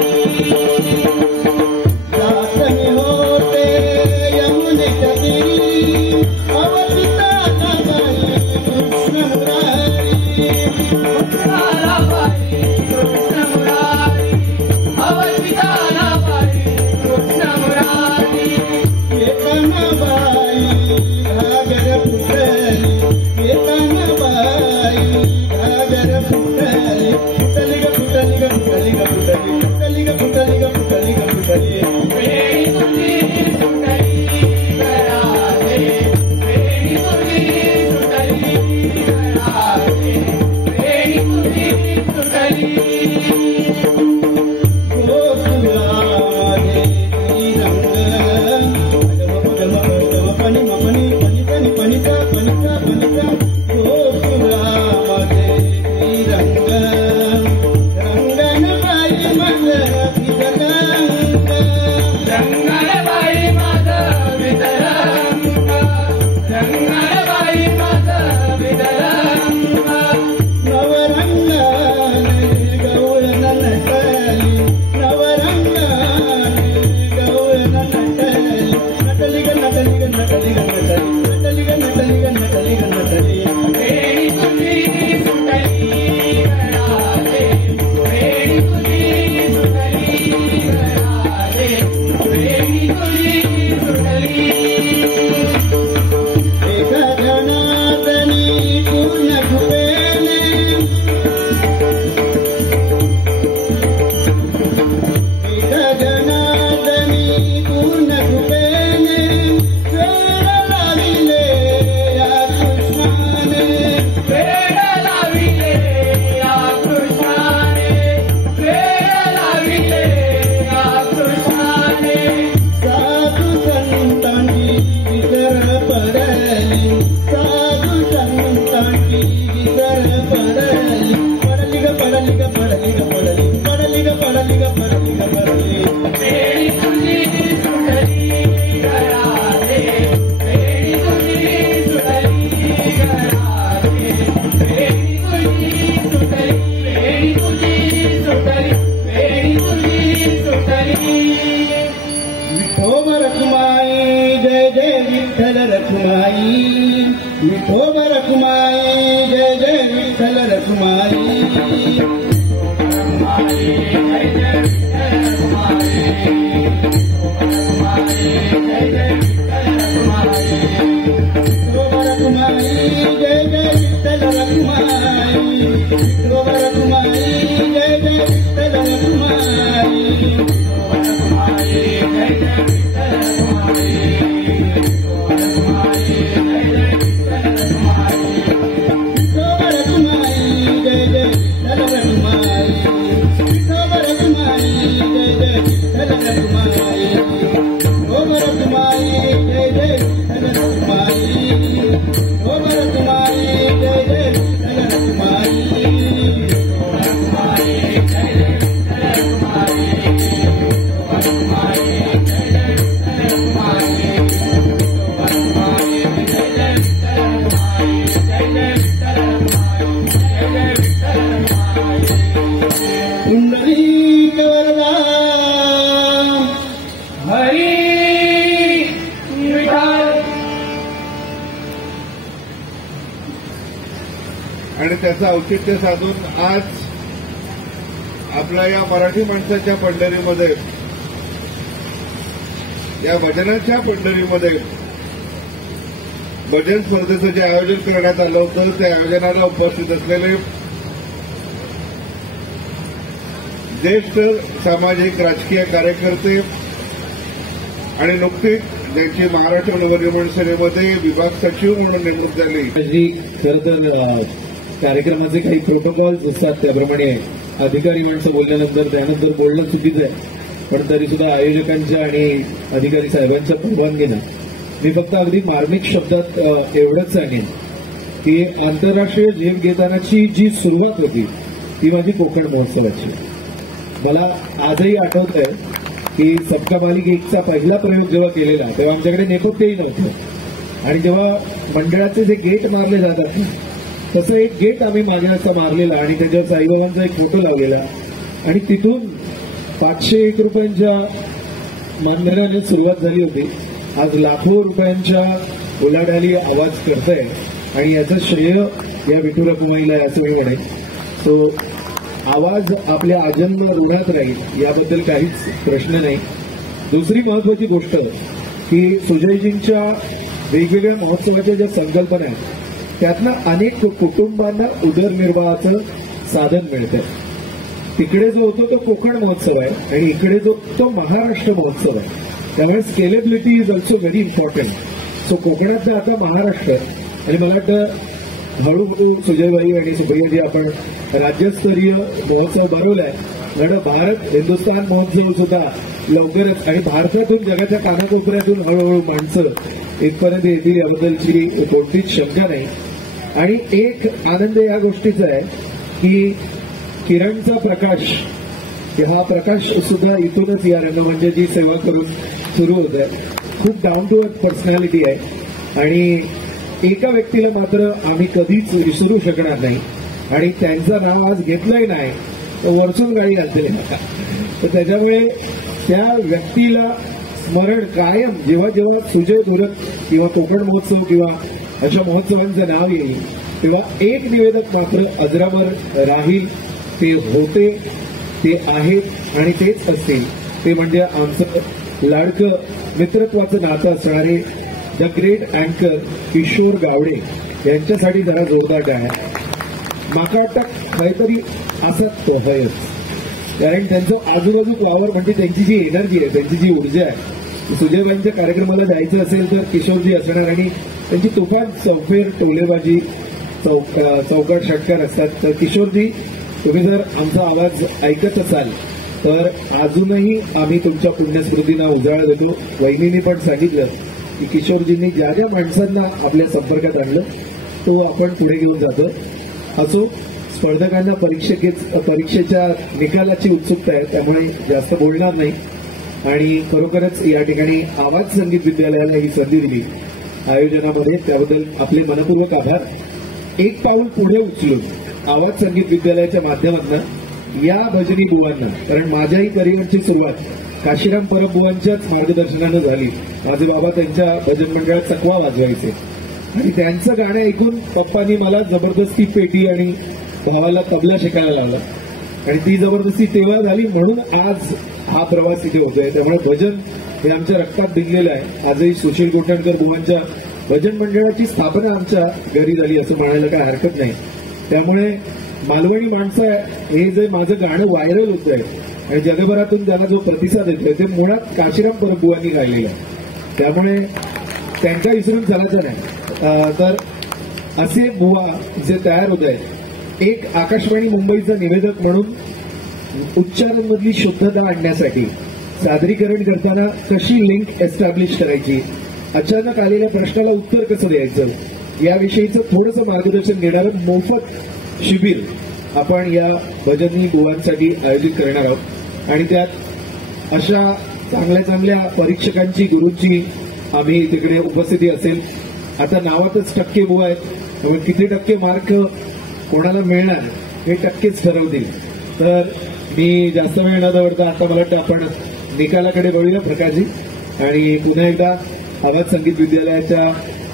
जातनी होते यमुने कबीरी अवतिता बाई कृष्ण मुरारी मुरारी कृष्ण मुरारी अवतिताला बाई कृष्ण मुरारी येताना बाई घागर फुटली येताना बाई घागर फुटली फुटली ग फुटली ग फुटली ग फुटली फुटली ग फुटली ग फुटली ग फुटली वेणी तुझी सुटली घराते वेणी तुझी सुटली घराते वेणी तुझी सुटली गोकुळामध्ये श्रीरंग पनी मपनी पनी पनी पनिसा पनिसा पनिसा गोकुळामध्ये श्रीरंग रंगन बाई मग विजलांग रंगणबाई माझा विदलंग रंगणबाई माझा विदलंग नवरंगाने गवळण नटली नवरंगाने गवळण नटली नटली ग नटली ग नटली ग नटली नटली ग नटली ग नटली ग नटली वेणी तुझी सुटली घराते वेणी तुझी सुटली घराते वेणी तुझी सुटली एका जनातनी पूर्ण खुपेने एका जनातनी पूर्ण खुपेने वेळ लाविले या कृष्णाने वेळ लाविले या कृष्णाने वेळ लाविले या कृष्णाने साधू संतांची विसर पडली साधू संतांची विसर पडली पडली ग पडली ग पडली ग पडली पडली ग पडली ग पडली ग पडली वेणी तुझी सुटली घराते वेणी तुझी सुटली घराते वेणी तुझी सुटली वेणी तुझी सुटली वेणी तुझी सुटली विठोब रखुमाई जय जय विठ्ठल रखुमाई विठोब रखुमाई जय जय विठ्ठल रखुमाई विठोब रखुमाई जय जय विठ्ठल रखुमाई विठोब रखुमाई जय जय विठ्ठल रखुमाई पुंडलीक वरदा हरी विठ्ठल आणि त्याचं औचित्य साधून आज आपल्या या मराठी माणसाच्या पंढरीमध्ये या भजनाच्या पंढरीमध्ये भजन स्पर्धेचं जे आयोजन करण्यात आलं होतं त्या आयोजनाला उपस्थित असलेले ज्येष्ठ सामाजिक राजकीय कार्यकर्ते आणि नुकतीच ज्यांची महाराष्ट्र नवनिर्माण सेनेमध्ये विभाग सचिव म्हणून नेमणूक झाली. खरं तर कार्यक्रमाचे काही प्रोटोकॉल्स असतात त्याप्रमाणे अधिकारी माणसं बोलल्यानंतर त्यानंतर बोलणं चुकीचं आहे, पण तरी सुद्धा आयोजकांच्या आणि अधिकारी साहेबांच्या परवानगीनं मी फक्त अगदी मार्मिक शब्दात एवढंच सांगेन की आंतरराष्ट्रीय जीवगीतानाची जी सुरुवात होती ती माझी कोकण महोत्सवाची. मला आजही आठवत आहे की सबका मालिक एकचा पहिला प्रयोग जेव्हा केलेला तेव्हा आमच्याकडे नेपथ्यही नव्हतं आणि जेव्हा मंडळाचे जे गेट मारले जातात ना तसं एक गेट आम्ही मागण्याचा मारलेला आणि त्याच्यावर साईबाबांचा एक फोटो लावलेला आणि तिथून 501 रुपयांच्या मानधनाने सुरुवात झाली होती. आज लाखो रुपयांच्या उलाढाली आवाज करतोय आणि याचं श्रेय या विठू रखुमाईला आहे असं मी म्हणेन. तो आवाज आपल्या आजन्म ऋणात राहील याबद्दल काहीच प्रश्न नाही. दुसरी महत्वाची गोष्ट की सुजयजींच्या वेगवेगळ्या महोत्सवाच्या ज्या संकल्पना आहेत त्यातनं अनेक कुटुंबांना उदरनिर्वाहाचं साधन मिळतं. तिकडे जो होतो तो कोकण महोत्सव आहे आणि इकडे जो तो महाराष्ट्र महोत्सव आहे. त्यामुळे scalability is also very important. So कोकणात आता महाराष्ट्र आणि मला वाटतं हळूहळू सुजयबाई आणि सुभैयाजी आपण राज्यस्तरीय महोत्सव भरवलाय. कारण भारत हिंदुस्थान महोत्सव सुद्धा लवकरच आणि भारतातून जगाच्या कानाकोपऱ्यातून हळूहळू माणसं इथपर्यंत येतील याबद्दलची कोणतीच शंका नाही. आणि एक आनंद या गोष्टीचा आहे की किरणचा प्रकाश हा प्रकाश सुद्धा इथूनच या रंगमंचाची सेवा करून सुरू होत आहे. खूप डाऊन टू अर्थ पर्सनॅलिटी आहे आणि एका व्यक्तीला मात्र आम्ही कधीच विसरू शकणार नाही आणि त्यांचं नाव आज घेतलंही नाही तर वरचून गाडी घालते. तर त्याच्यामुळे त्या व्यक्तीला स्मरण कायम जेव्हा जेव्हा सुजय धुरक किंवा कोकण महोत्सव किंवा अशा महोत्सवांचं नाव येईल तेव्हा एक निवेदक मात्र अजरामर राहील. ते होते, ते आहेत आणि तेच असतील. ते म्हणजे आमचं लाडकं मित्रत्वाचं नातं असणारे द ग्रेट अँकर किशोर गावडे यांच्यासाठी जरा जोरदार टाळ्या. माका वाटतं काहीतरी असा तो हयच, कारण त्यांचं आजूबाजू वावर म्हणजे त्यांची जी एनर्जी आहे, त्यांची जी ऊर्जा आहे. सुजयबाईंच्या कार्यक्रमाला जायचं असेल तर किशोरजी असणार आणि त्यांची तुफान चौफेर टोलेबाजी चौकट षटकार असतात. तर किशोरजी तुम्ही जर आमचा आवाज ऐकत असाल तर अजूनही आम्ही तुमच्या पुण्यस्मृतींना उजाळा देतो. वहिनींनी पण सांगितलं की किशोरजींनी ज्या ज्या माणसांना आपल्या संपर्कात आणलं तो आपण पुढे घेऊन जातो. असो, स्पर्धकांना परीक्षेच्या निकालाची उत्सुकता आहे त्यामुळे जास्त बोलणार नाही आणि खरोखरच या ठिकाणी आवाज संगीत विद्यालयाला ही संधी दिली आयोजनामध्ये त्याबद्दल आपले मनपूर्वक आभार. एक पाऊल पुढे उचलून आवाज संगीत विद्यालयाच्या माध्यमातून या भजनी बुवांना, कारण माझ्याही करिअरची सुरुवात काशीराम परब बुवांच्याच मार्गदर्शनानं झाली. माझे बाबा त्यांच्या भजन मंडळात चकवा वाजवायचे आणि त्यांचं गाणं ऐकून पप्पांनी मला जबरदस्ती पेटी आणि भावाला तबला शिकायला लावला आणि ती जबरदस्ती तेव्हा झाली म्हणून आज हा प्रवास इथे होतोय. त्यामुळे भजन हे आमच्या रक्तात भिनलेलं आहे. आजही सुशील गोटणकर बुवांच्या भजन मंडळाची स्थापना आमच्या घरी झाली असं म्हणायला काय हरकत नाही. त्यामुळे मालवणी माणसं हे जे माझं गाणं व्हायरल होतंय आणि जगभरातून ज्याला जो प्रतिसाद येतोय ते मुळात काशीराम परब बुवांनी गायलेलं आहे. त्यामुळे त्यांचा विसरून चालायचं नाही. तर असे बुवा जे तयार होत आहेत, एक आकाशवाणी मुंबईचा निवेदक म्हणून उच्चारांमधली शुद्धता आणण्यासाठी सादरीकरण करताना कशी लिंक एस्टॅब्लिश करायची, अचानक आलेल्या प्रश्नाला उत्तर कसं द्यायचं याविषयीचं थोडंसं मार्गदर्शन देणारं मोफत शिबिर आपण या भजनी बुवांसाठी आयोजित करणार आहोत आणि त्यात अशा चांगल्या चांगल्या परीक्षकांची, गुरूंची आम्ही तिकडे उपस्थिती असेल. आता नावातच टक्के बुवा आहेत त्यामुळे किती टक्के मार्क कोणाला मिळणार हे टक्केच ठरवतील. तर मी जास्त वेळ न दवडता आता मला वाटतं आपण निकालाकडे वळूया प्रकाशजी. आणि पुन्हा एकदा आवाज संगीत विद्यालयाच्या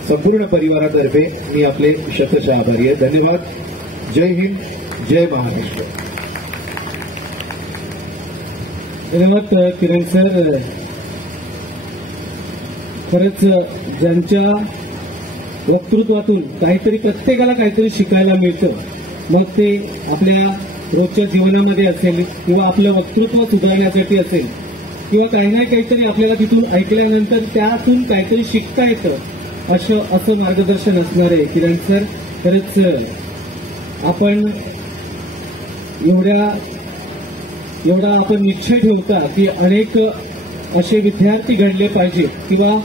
संपूर्ण परिवारातर्फे मी आपले शतशः आभारी आहे. धन्यवाद. जय हिंद, जय महाराष्ट्र. धन्यवाद किरण सर. खरंच ज्यांच्या वक्तृत्वातून काहीतरी प्रत्येकाला काहीतरी शिकायला मिळतं, मग ते आपल्या रोजच्या जीवनामध्ये असेल किंवा आपलं वक्तृत्व सुधारण्यासाठी असेल किंवा काही ना काहीतरी आपल्याला तिथून ऐकल्यानंतर त्यातून काहीतरी शिकता येतं असं मार्गदर्शन असणार आहे. किरण सर, खरंच आपण एवढा आपण निश्चय ठेवता की अनेक असे विद्यार्थी घडले पाहिजे किंवा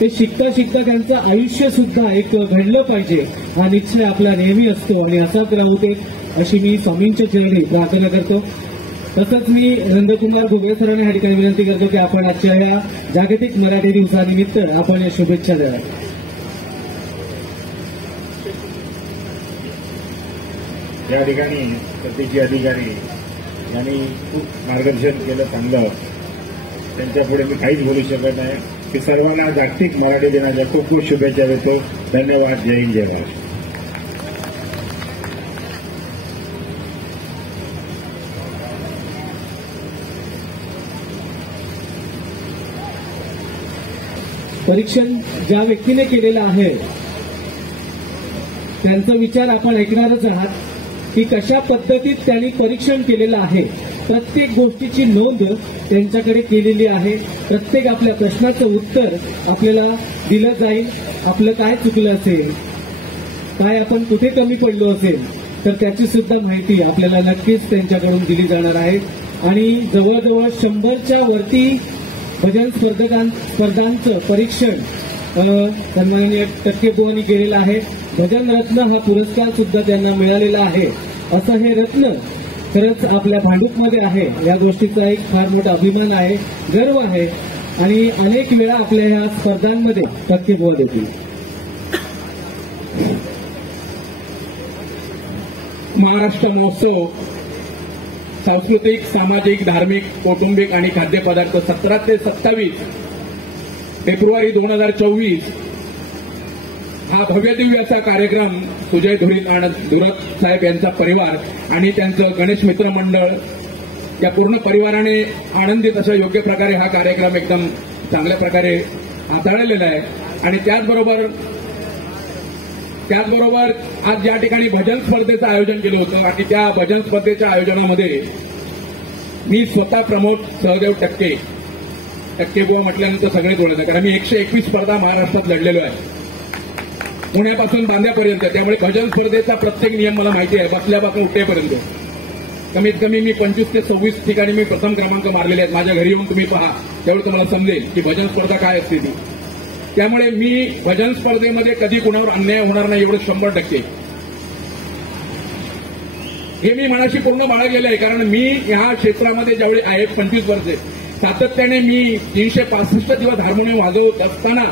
ते शिकता शिकता त्यांचं आयुष्य सुद्धा एक घडलं पाहिजे हा निश्चय आपला नेहमी असतो आणि असाच राहू दे अशी मी स्वामींच्या चरणी प्रार्थना करतो. तसंच मी नंदकुमार घुगे सरांना या ठिकाणी विनंती करतो की आपण आजच्या या जागतिक मराठी दिवसानिमित्त आपण या शुभेच्छा द्या. या ठिकाणी प्रत्येकी अधिकारी यांनी खूप मार्गदर्शन केलं चांगलं. त्यांच्यापुढे मी काहीच बोलू शकत नाही की सर्वांना जागतिक मराठी दिनाच्या खूप खूप शुभेच्छा देतो. धन्यवाद. जय हिंद, जय महाराष्ट्र. परीक्षण ज्या व्यक्तीने केलेलं आहे त्यांचा विचार आपण ऐकणारच आहात की कशा पद्धतीत त्यांनी परीक्षण केलेलं आहे. प्रत्येक गोष्टीची नोंद त्यांच्याकडे केलेली आहे. प्रत्येक आपल्या प्रश्नाचं उत्तर आपल्याला दिलं जाईल. आपलं काय चुकलं असेल, काय आपण कुठे कमी पडलो असेल तर त्याची सुद्धा माहिती आपल्याला नक्कीच त्यांच्याकडून दिली जाणार आहे. आणि जवळजवळ 100च्या वरती भजन स्पर्धांचं परीक्षण सन्माननीय टक्केबुवांनी केलेलं आहे. भजन रत्न हा पुरस्कार सुद्धा त्यांना मिळालेला आहे. असं हे रत्न खरंच आपल्या भांडूपमध्ये आहे. या गोष्टीचा एक फार मोठा अभिमान आहे, गर्व आहे आणि अनेक वेळा आपल्या ह्या स्पर्धांमध्ये टक्केबुवा देतील. महाराष्ट्र महोत्सव सांस्कृतिक, सामाजिक, धार्मिक, कौटुंबिक आणि खाद्यपदार्थ 17 ते 27 फेब्रुवारी 2024 हा भव्यदिव्य असा कार्यक्रम सुजय धुरत साहेब यांचा परिवार आणि त्यांचं गणेश मित्र मंडळ या पूर्ण परिवाराने आनंदित अशा योग्य प्रकारे हा कार्यक्रम एकदम चांगल्या प्रकारे हाताळलेला आहे. आणि त्याचबरोबर आज या ठिकाणी भजन स्पर्धेचं आयोजन केलं होतं आणि त्या भजन स्पर्धेच्या आयोजनामध्ये मी स्वतः प्रमोद सहदेव टक्केबुवा म्हटल्यानंतर सगळेच ओळखतात, कारण मी 121 स्पर्धा महाराष्ट्रात लढलेलो आहे, पुण्यापासून बांद्यापर्यंत. त्यामुळे भजन स्पर्धेचा प्रत्येक नियम मला माहिती आहे, बसल्यापासून उठेपर्यंत. कमीत कमी मी 25 ते 26 ठिकाणी मी प्रथम क्रमांक मारलेले आहेत. माझ्या घरी येऊन तुम्ही पहा, तेवढं तुम्हाला समजेल की भजन स्पर्धा काय असते ती. त्यामुळे मी भजन स्पर्धेमध्ये कधी कुणावर अन्याय होणार नाही एवढं 100%. हे मी मनाशी पूर्ण बाळगलेलं आहे, कारण मी ह्या क्षेत्रामध्ये ज्यावेळी आहे 25 वर्षे सातत्याने मी 365 दिवस हार्मोनियम वाजवत असताना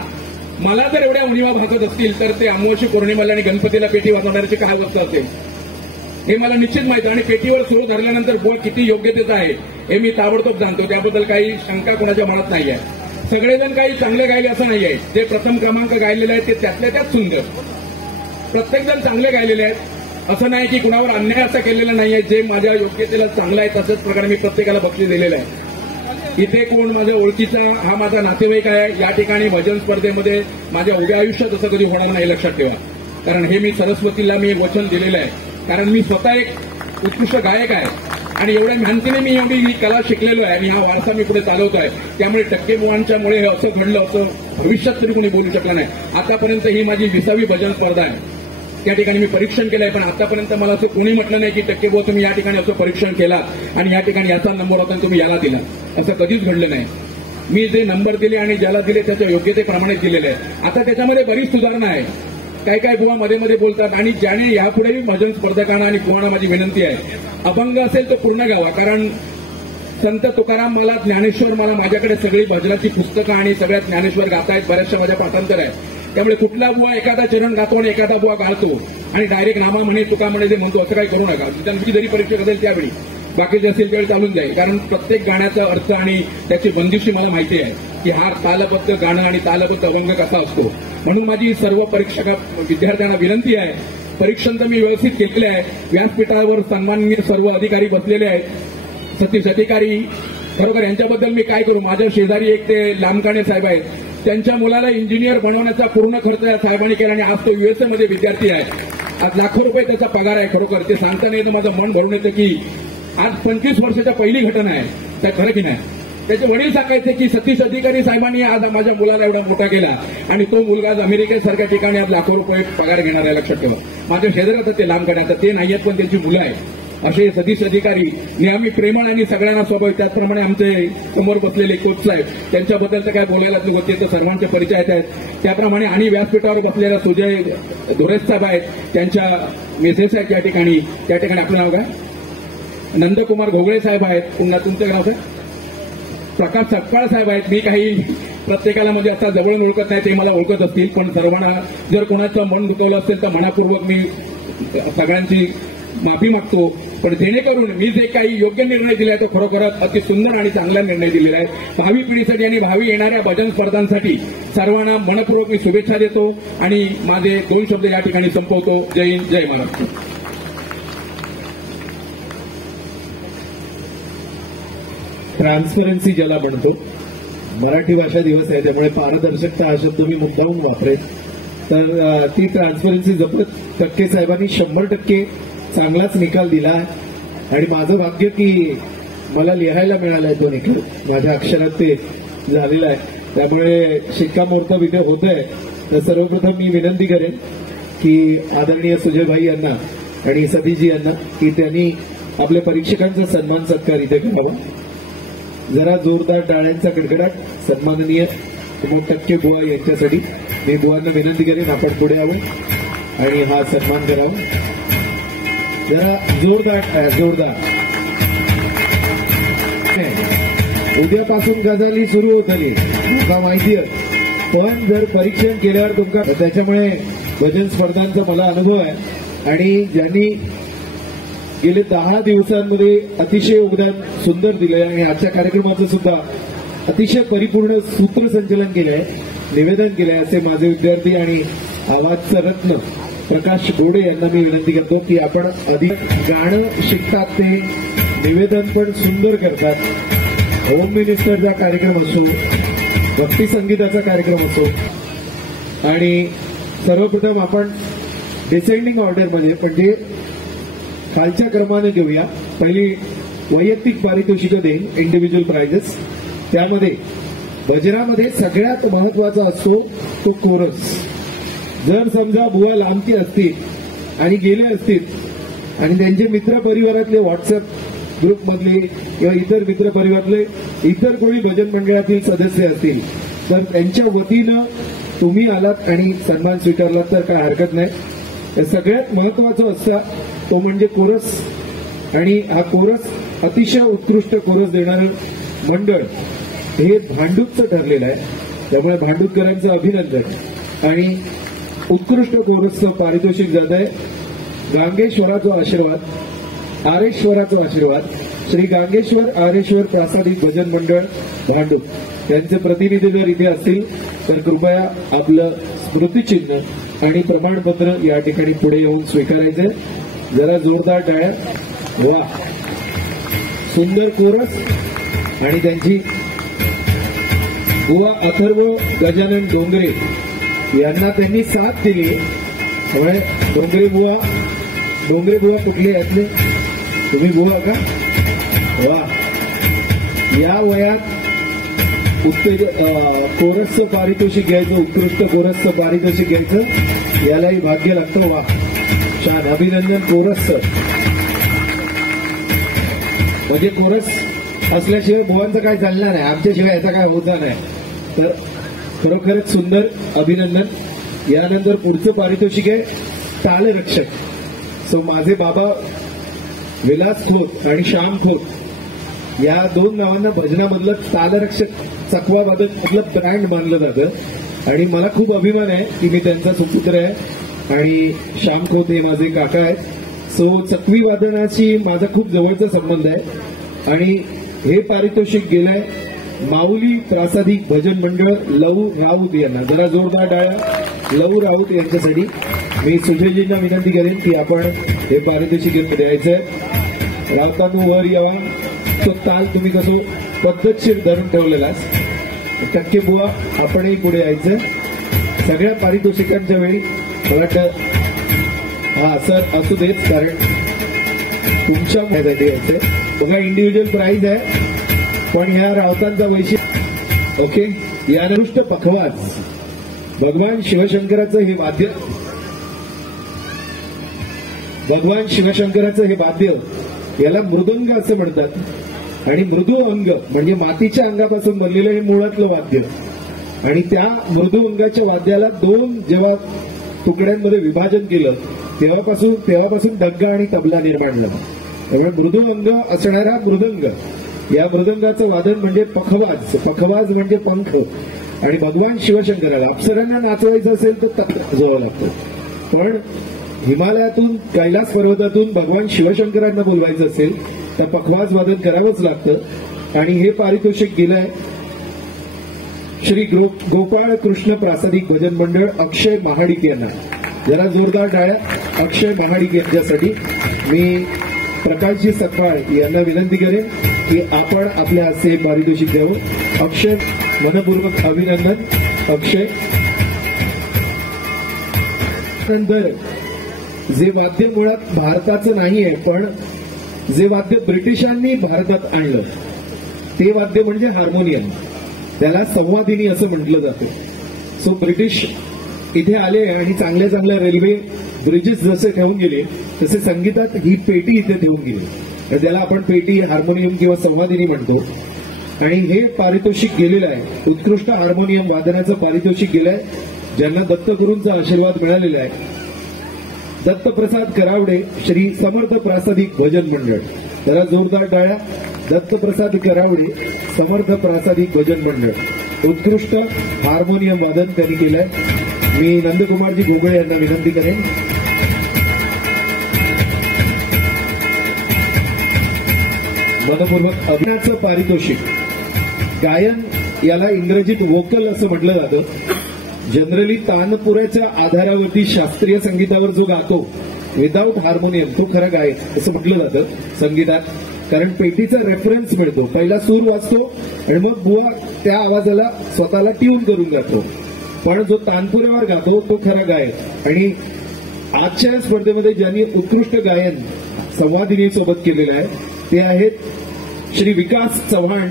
मला जर एवढ्या उणिवा भागत असतील तर ते अमावस्या पौर्णिमेला आणि गणपतीला पेटी वाजवणाऱ्याची काय अवस्था असेल हे मला निश्चित माहिती. आणि पेटीवर सुरू धरल्यानंतर बोल किती योग्यतेचा आहे हे मी ताबडतोब जाणतो. त्याबद्दल काही शंका कोणाच्या मनात नाही आहे. सगळेजण काही चांगले गायले असं नाही आहे. जे प्रथम क्रमांक गायलेले आहेत ते त्यातल्या त्यात सुंदर, प्रत्येकजण चांगले गायलेले आहेत. असं नाही की कुणावर अन्याय असा केलेला नाहीये. जे माझ्या योग्यतेला चांगला आहे तसंच प्रकारे मी प्रत्येकाला बक्षीस दिलेलं आहे. इथे कोण माझ्या ओळखीचा हा माझा नातेवाईक आहे. या ठिकाणी भजन स्पर्धेमध्ये माझ्या उभ्या आयुष्यात असं कधी होणार नाही, लक्षात ठेवा. कारण हे मी सरस्वतीला मी वचन दिलेलं आहे. कारण मी स्वतः एक उत्कृष्ट गायक आहे आणि एवढ्या मेहनतीने मी एवढी ही कला शिकलेलो आहे आणि हा वारसा मी पुढे चालवतो आहे. त्यामुळे टक्केबुवांच्यामुळे हे असं घडलं असं भविष्यात तरी कोणी बोलू शकलं नाही. आतापर्यंत ही माझी 20वी भजन स्पर्धा आहे. त्या ठिकाणी मी परीक्षण केलंय, पण आतापर्यंत मला असं कोणी म्हटलं नाही की टक्केबुवा तुम्ही या ठिकाणी असं परीक्षण केलात आणि या ठिकाणी याचा नंबर होता तुम्ही याला दिला. असं कधीच घडलं नाही. मी जे नंबर दिले आणि ज्याला दिले त्याच्या योग्यतेप्रमाणे दिलेले आहे. आता त्याच्यामध्ये बरीच सुधारणा आहे. काही बुवा मध्ये मध्ये बोलतात आणि ज्याने यापुढेही भजन स्पर्धकांना आणि बुवांना माझी विनंती आहे, अभंग असेल तर पूर्ण गावा. कारण संत तुकाराम मला, ज्ञानेश्वर मला, माझ्याकडे सगळी भजनाची पुस्तकं आणि सगळ्यात ज्ञानेश्वर गातायत, बऱ्याचशा माझ्या पाठांतर आहे. त्यामुळे कुठला बुवा एखादा चरण गातो आणि एखादा बुवा गाळतो आणि डायरेक्ट नामा म्हणे तुका म्हणे जे म्हणतो असं काही करू नका. त्यांची जरी परीक्षा असेल त्यावेळी, बाकीचे असेल त्यावेळी चालून जाईल. कारण प्रत्येक गाण्याचा अर्थ आणि त्याची बंदिशी मला माहिती आहे की हा तालबद्ध गाणं आणि तालबद्ध अभंग कसा असतो. म्हणून माझी सर्व परीक्षक विद्यार्थ्यांना विनंती आहे, परीक्षण तर मी व्यवस्थित केलेले आहे. व्यासपीठावर सन्माननीय सर्व अधिकारी बसलेले आहेत, सतीश अधिकारी, खरोखर यांच्याबद्दल मी काय करू. माझ्या शेजारी एक ते लांबकाणे साहेब आहेत, त्यांच्या मुलाला इंजिनियर बनवण्याचा पूर्ण खर्च या साहेबांनी केला आणि आज तो USA मध्ये विद्यार्थी आहे. आज लाखो रुपये त्याचा पगार आहे. खरोखर ते सांगताना येतं माझं मन भरून येतं की आज 25 वर्षाच्या पहिली घटना आहे. त्या खरं की नाही. त्याचे वडील सांगायचे की सतीश अधिकारी साहेबांनी आज माझ्या मुलाला एवढा मोठा केला आणि तो मुलगा आज अमेरिकेसारख्या ठिकाणी आज लाखो रुपये पगार घेणार आहे. लक्षात ठेवा. माझ्या शेजारात ते लांब काढण्यात ते नाहीयेत पण त्यांची मुलं आहेत. असे सतीश अधिकारी नेहमी प्रेमळ आणि सगळ्यांना स्वभाव. त्याचप्रमाणे आमचे समोर बसलेले कोच साहेब त्यांच्याबद्दल तर काय बोलायलाच नको. ते तर सर्वांचे परिचय आहेत. त्याप्रमाणे आणि व्यासपीठावर बसलेला सुजय धोरेश साहेब आहेत. त्यांच्या मेसेज आहेत त्या ठिकाणी आपलं नाव काय? नंदकुमार घोगळे साहेब आहेत. पुन्हा तुमचं नाव काय? प्रकाश सपकाळ साहेब आहेत. मी काही प्रत्येकाला म्हणजे आता जवळून ओळखत नाही, ते मला ओळखत असतील. पण सर्वांना जर कोणाचं मन दुखवलं असेल तर मनापूर्वक मी सगळ्यांची माफी मागतो. पण जेणेकरून मी जे काही योग्य निर्णय दिला आहे तो खरोखरच अति सुंदर आणि चांगला निर्णय दिलेला आहे. भावी पिढीसाठी आणि भावी येणाऱ्या भजन स्पर्धांसाठी सर्वांना मनपूर्वक मी शुभेच्छा देतो आणि माझे 2 शब्द या ठिकाणी संपवतो. जय हिंद, जय महाराष्ट्र. ट्रान्सपरन्सी ज्याला म्हणतो, मराठी भाषा दिवस आहे त्यामुळे पारदर्शकता हा शब्द मी मुद्दामून वापरेन. तर ती ट्रान्सपरन्सी जपत टक्के साहेबांनी 100% चांगलाच निकाल दिला आणि माझं भाग्य की मला लिहायला मिळालाय तो निकाल. माझ्या अक्षरात ते झालेला आहे. त्यामुळे शिक्कामोर्तब इथे होत आहे. तर सर्वप्रथम मी विनंती करेन की आदरणीय सुजयभाई यांना आणि सतीशजी यांना की त्यांनी आपल्या परीक्षकांचा सन्मान सत्कार इथे करावा. जरा जोरदार टाळ्यांचा कडकडाट. सन्माननीय कुमार टक्के बुवा यांच्यासाठी मी बुवांना विनंती करेन आपण पुढे यावं आणि हा सन्मान करावा. जरा जोरदार जोरदार. उद्यापासून गजाली सुरू होतली तुमका माहिती आहे. पण जर परीक्षण केल्यावर तुमका त्याच्यामुळे भजन स्पर्धांचा मला अनुभव आहे आणि ज्यांनी गेले 10 दिवसांमध्ये अतिशय योगदान सुंदर दिलंय आणि आजच्या कार्यक्रमाचं सुद्धा अतिशय परिपूर्ण सूत्रसंचलन केलंय, निवेदन केलंय असे माझे विद्यार्थी आणि आवाजचं रत्न प्रकाश गोडे यांना मी विनंती करतो की आपण अधिक गाणं शिकतात, ते निवेदन पण सुंदर करतात. होम मिनिस्टरचा कार्यक्रम असो, भक्ती संगीताचा कार्यक्रम असो आणि सर्वप्रथम आपण डिसेंडिंग ऑर्डरमध्ये म्हणजे खालच्या क्रमाने घेऊया. पहिली वैयक्तिक पारितोषिकं देईन, इंडिव्हिज्युअल प्राइजेस. त्यामध्ये भजनामध्ये सगळ्यात महत्वाचा असतो तो कोरस. जर समजा बुवा लांबती असतील आणि गेले असतील आणि त्यांचे मित्र परिवारातले व्हॉट्सअप ग्रुपमधले किंवा इतर मित्र परिवारातले इतर कोणी भजन मंडळातील सदस्य असतील तर त्यांच्या वतीनं तुम्ही आलात आणि सन्मान स्वीकारलात तर काय हरकत नाही. सगळ्यात महत्वाचं असतं तो म्हणजे कोरस आणि हा कोरस अतिशय उत्कृष्ट कोरस देणारं मंडळ हे भांडूपचं ठरलेलं आहे. त्यामुळे भांडूपकरांचं अभिनंदन आणि उत्कृष्ट कोरसचं पारितोषिक जात आहे गांगेश्वराचा आशीर्वाद, आरेश्वराचा आशीर्वाद, श्री गांगेश्वर आरेश्वर प्रासादिक भजन मंडळ भांडूप. त्यांचे प्रतिनिधी जर इथे असतील तर कृपया आपलं स्मृतिचिन्ह आणि प्रमाणपत्र या ठिकाणी पुढे येऊन स्वीकारायचे. जरा जोरदार टाळ्या. वा, सुंदर कोरस. आणि त्यांची बुवा अथर्व गजानन डोंगरे यांना त्यांनी साथ दिली. त्यामुळे डोंगरे बुवा कुठले यातले? तुम्ही बुवा का? वा, या वयात कोरसचं पारितोषिक घ्यायचं, उत्कृष्ट कोरसचं पारितोषिक घ्यायचं, यालाही भाग्य लागतं. वा, छान, अभिनंदन कोरसचं. म्हणजे कोरस असल्याशिवाय बुवांचं काय चालणार नाही, आमच्याशिवाय याचा काय होता नाही. तर खरोखरच सुंदर, अभिनंदन. यानंतर पुढचं पारितोषिक आहे तालरक्षक. सो माझे बाबा विलास खोत आणि श्याम खोत या 2 नावांना भजनामधलं तालरक्षक चकवा वादक मधलं ब्रँड मानलं जातं आणि मला खूप अभिमान आहे की मी त्यांचा सुपुत्र आहे आणि श्याम खोत हे माझे काका आहेत. सो चकवी वादनाशी माझा खूप जवळचा संबंध आहे आणि हे पारितोषिक गेलंय माऊली प्रासादिक भजन मंडळ लऊ राऊत यांना. जरा जोरदार टाळ्या लऊ राऊत यांच्यासाठी. मी सुजयजींना विनंती करेन की आपण हे पारितोषिक द्यायचंय. राऊतांनो वर यावा. तो ताल तुम्ही कसं पद्धतशीर धरून ठेवलेलाच. टक्के बुवा आपणही पुढे यायचं. सगळ्या पारितोषिकांच्या वेळी मला वाटतं हा सर असू देच, कारण तुमच्या माहिती यायचे बघा इंडिव्हिज्युअल प्राइज आहे, पण ह्या रावतांचा वैशिष्ट्य ओके. यानुष्ट पखवाज भगवान शिवशंकराचं हे वाद्य, भगवान शिवशंकराचं हे वाद्य याला मृदंग असं म्हणतात. आणि मृदू अंग म्हणजे मातीच्या अंगापासून बनलेलं हे मुळातलं वाद्य. आणि त्या मृदू अंगाच्या वाद्याला दोन जेव्हा तुकड्यांमध्ये विभाजन केलं तेव्हापासून डग्गा आणि तबला निर्माण झाला. त्यामुळे मृदू अंग असणारा मृदंग, या मृदंगाचं वादन म्हणजे पखवाज. पखवाज म्हणजे पंख. आणि भगवान शिवशंकराला अप्सरांना नाचवायचं असेल तर तबला वाजवावं लागतं, पण हिमालयातून कैलास पर्वतातून भगवान शिवशंकरांना बोलवायचं असेल तर पखवाज वादन करावंच लागतं. आणि हे पारितोषिक गेलंय श्री गोपाळ कृष्ण प्रासादिक भजन मंडळ अक्षय महाडिक यांना. जरा जोरदार टाळ्या अक्षय महाडिक यांच्यासाठी. मी प्रकाशजी सकाळ यांना विनंती करेन की आपण आपल्या हस्ते पारितोषिक द्यावं. अक्षय मनपूर्वक अभिनंदन अक्षय. नंतर जे वाद्य मुळात भारताचं नाहीये, पण जे वाद्य ब्रिटिशांनी भारतात आणलं ते वाद्य म्हणजे हार्मोनियम. त्याला संवादिनी असं म्हटलं जातं. सो ब्रिटिश इथे आले आणि चांगल्या चांगल्या रेल्वे ब्रिजेस जसे ठेवून गेले तसे संगीतात ही पेटी इथे ठेवून गेली. तर त्याला आपण पेटी हार्मोनियम किंवा संवादिनी म्हणतो. आणि हे पारितोषिक गेलेलं आहे, उत्कृष्ट हार्मोनियम वादनाचं पारितोषिक गेलंय ज्यांना दत्तगुरूंचा आशीर्वाद मिळालेला आहे. दत्तप्रसाद करावडे श्री समर्थ प्रासादिक भजन मंडळ. जरा जोरदार टाळ्या. दत्तप्रसाद करावडे समर्थ प्रासादिक भजन मंडळ. उत्कृष्ट हार्मोनियम वादन त्यांनी केलंय. मी नंदकुमारजी घोगळे यांना विनंती करेन. मनपूर्वक अभिनयाचं पारितोषिक. गायन याला इंग्रजीत वोकल असं म्हटलं जातं. जनरली तानपुऱ्याच्या आधारावरती शास्त्रीय संगीतावर जो गातो विदाऊट हार्मोनियम तो खरा गायक असं म्हटलं जातं संगीतात. कारण पेटीचा रेफरन्स मिळतो, पहिला सूर वाजतो आणि मग बुवा त्या आवाजाला स्वतःला ट्यून करून गातो. पण जो तानपुऱ्यावर गातो तो खरा गायक. आणि आजच्या स्पर्धेमध्ये ज्यांनी उत्कृष्ट गायन संवादिनीसोबत केलेलं आहे ते आहेत श्री विकास चव्हाण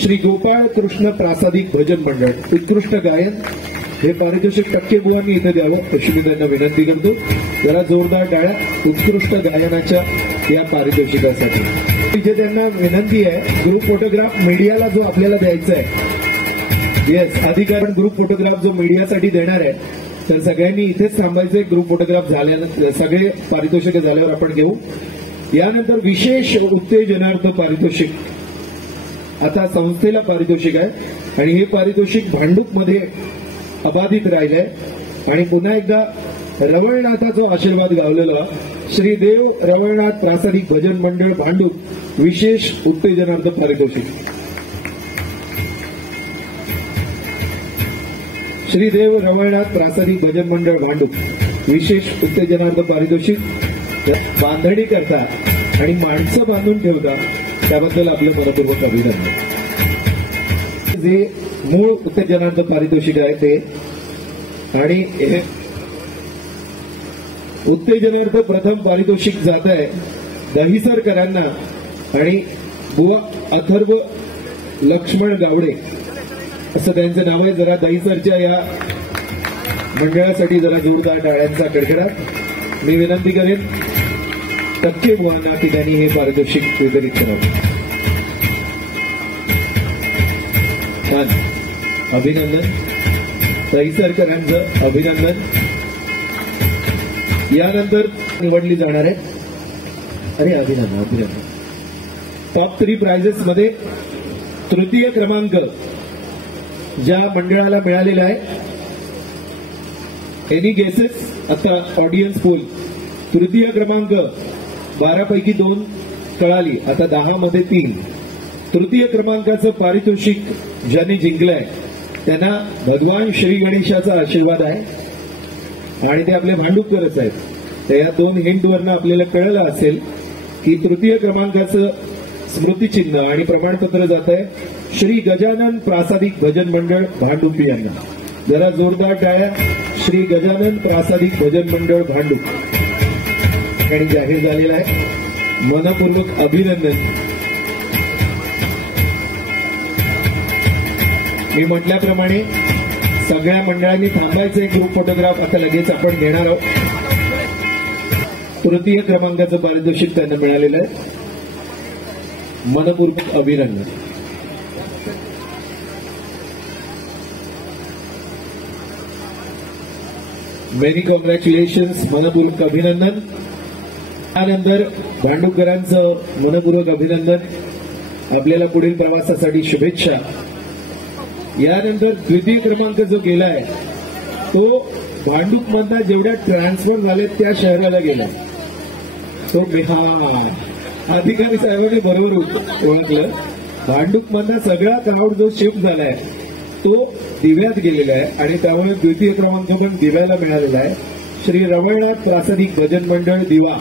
श्री गोपाळ कृष्ण प्रासादिक भजन मंडळ. उत्कृष्ट गायन. हे पारितोषिक टक्के बुवांनी इथे द्यावं अशी मी त्यांना विनंती करतो. जरा जोरदार टाळ्या उत्कृष्ट गायनाच्या या पारितोषिकासाठी. तिथे त्यांना विनंती आहे ग्रुप फोटोग्राफ मीडियाला जो आपल्याला द्यायचा आहे, येस अधिकार ग्रुप फोटोग्राफ जो मीडियासाठी देणार आहे तर सगळ्यांनी इथेच थांबायचे. ग्रुप फोटोग्राफ झाल्यानंतर सगळे पारितोषिक झाल्यावर आपण घेऊ. यानंतर विशेष उत्तेजनार्थ पारितोषिक. आता संस्थेला पारितोषिक आहे आणि हे पारितोषिक भांडूपमध्ये अबाधित राहिलंय. आणि पुन्हा एकदा रवळनाथाचा आशीर्वाद गावलेला श्री देव रवळनाथ प्रासादिक भजन मंडळ भांडूप विशेष उत्तेजनार्थ पारितोषिक. श्री देव रवळनाथ प्रासादिक भजन मंडळ भांडूप विशेष उत्तेजनार्थ पारितोषिक. बांधणी करता आणि माणसं बांधून ठेवता त्याबद्दल आपलं मनपूर्वक अभिनंदन. जे मूळ उत्तेजनार्थ पारितोषिक आहे ते. आणि हे उत्तेजनार्थ प्रथम पारितोषिक जात आहे दहिसरकरांना आणि बुवा अथर्व लक्ष्मण गावडे असं त्यांचं नाव आहे. जरा दहिसरच्या या मंडळासाठी जरा जोरदार टाळ्यांचा कडकडाट. मी विनंती करेन टक्के बुवांना की त्यांनी हे पारितोषिक वितरित करावं. छान अभिनंदन दहिसरकरांचं अभिनंदन. यानंतर निवडली जाणार आहे. अरे अभिनंदन अभिनंदन. टॉप 3 प्राइजेस मध्ये तृतीय क्रमांक ज्या मंडळाला मिळालेला आहे. Any guesses? आता ऑडियन्स पोल. तृतीय क्रमांक 12 पैकी 2 कळाली, आता 10 मध्ये 3. तृतीय क्रमांकाचं पारितोषिक ज्यांनी जिंकलंय त्यांना भगवान श्री गणेशाचा आशीर्वाद आहे आणि ते आपले भांडूपकरच आहेत. तर या 2 हिंटवरनं आपल्याला कळलं असेल की तृतीय क्रमांकाचं स्मृतिचिन्ह आणि प्रमाणपत्र जात आहे श्री गजानन प्रासादिक भजन मंडळ भांडूप यांना. जरा जोरदार टाळ्या. श्री गजानन प्रासादिक भजन मंडळ भांडूप. ठिकाणी जाहीर झालेला आहे. मनपूर्वक अभिनंदन. मी म्हटल्याप्रमाणे सगळ्या मंडळांनी थांबायचं. एक ग्रुप फोटोग्राफ आता लगेच आपण घेणार आहोत. तृतीय क्रमांकाचं पारितोषिक त्यांना मिळालेलं आहे. मनपूर्वक अभिनंदन. Many congratulations. मनपूर्वक अभिनंदन. त्यानंतर भांडुपकरांचं मनपूर्वक अभिनंदन. आपल्याला पुढील प्रवासासाठी शुभेच्छा. यानंतर द्वितीय क्रमांक जो गेलाय तो भांडूपमधला जेवढ्या ट्रान्सफर झाले त्या शहराला गेला तो बिहार. अधिकारी साहेबांनी बरोबर ओळखलं. भांडूपमधला सगळा क्राऊड जो शिफ्ट झालाय तो दिव्यात गेलेला आहे आणि त्यामुळे द्वितीय क्रमांक पण दिव्याला मिळालेला आहे. श्री रवळनाथ प्रासादिक भजन मंडळ दिवा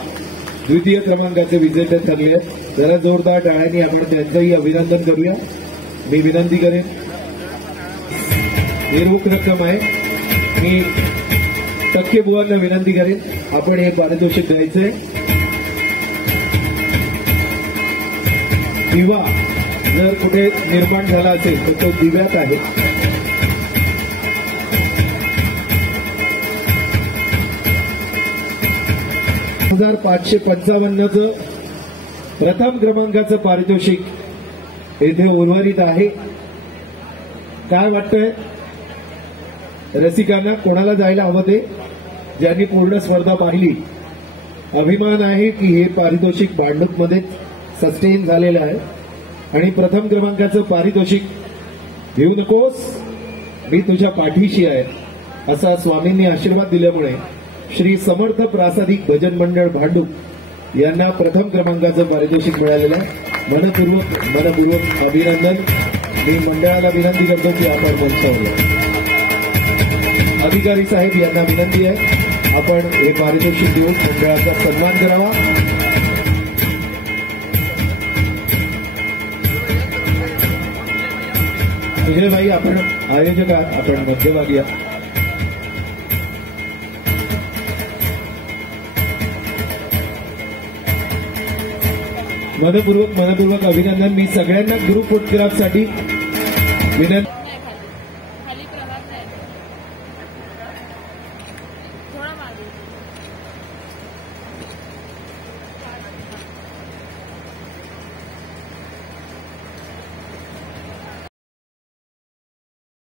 द्वितीय क्रमांकाचे विजेते ठरले आहेत. जरा जोरदार टाळ्यांनी आपण त्यांचंही अभिनंदन करूया. मी विनंती करेन, ही रोख रक्कम आहे. मी टक्के बुवांना विनंती करेन आपण हे पारितोषिक द्यायचंय. दिवा जर कुठे निर्माण झाला असेल तर तो दिव्यात आहे. $5,555 प्रथम क्रमांकाचं पारितोषिक येथे उर्वरित आहे. काय वाटतंय रसिकांना, कोणाला जायला हवं ते? ज्यांनी पूर्ण स्पर्धा पाहिली. अभिमान आहे की हे पारितोषिक भांडूपमध्ये सस्टेन झालेलं आहे. आणि प्रथम क्रमांकाचं पारितोषिक घेऊ नकोस, मी तुझ्या पाठीशी आहे असा स्वामींनी आशीर्वाद दिल्यामुळे श्री समर्थ प्रासादिक भजन मंडळ भांडूप यांना प्रथम क्रमांकाचं पारितोषिक मिळालेलं आहे. मनपूर्वक अभिनंदन. मी मंडळाला विनंती करतो की आपण मंचावर या. अधिकारी साहेब यांना विनंती आहे आपण हे पारितोषिक देऊन मंडळाचा सन्मान करावा. विजयभाई आपण आयोजक आहात, आपण मध्यभागी या. मनपूर्वक अभिनंदन. मी सगळ्यांना ग्रुप फोटोग्राफसाठी विनंती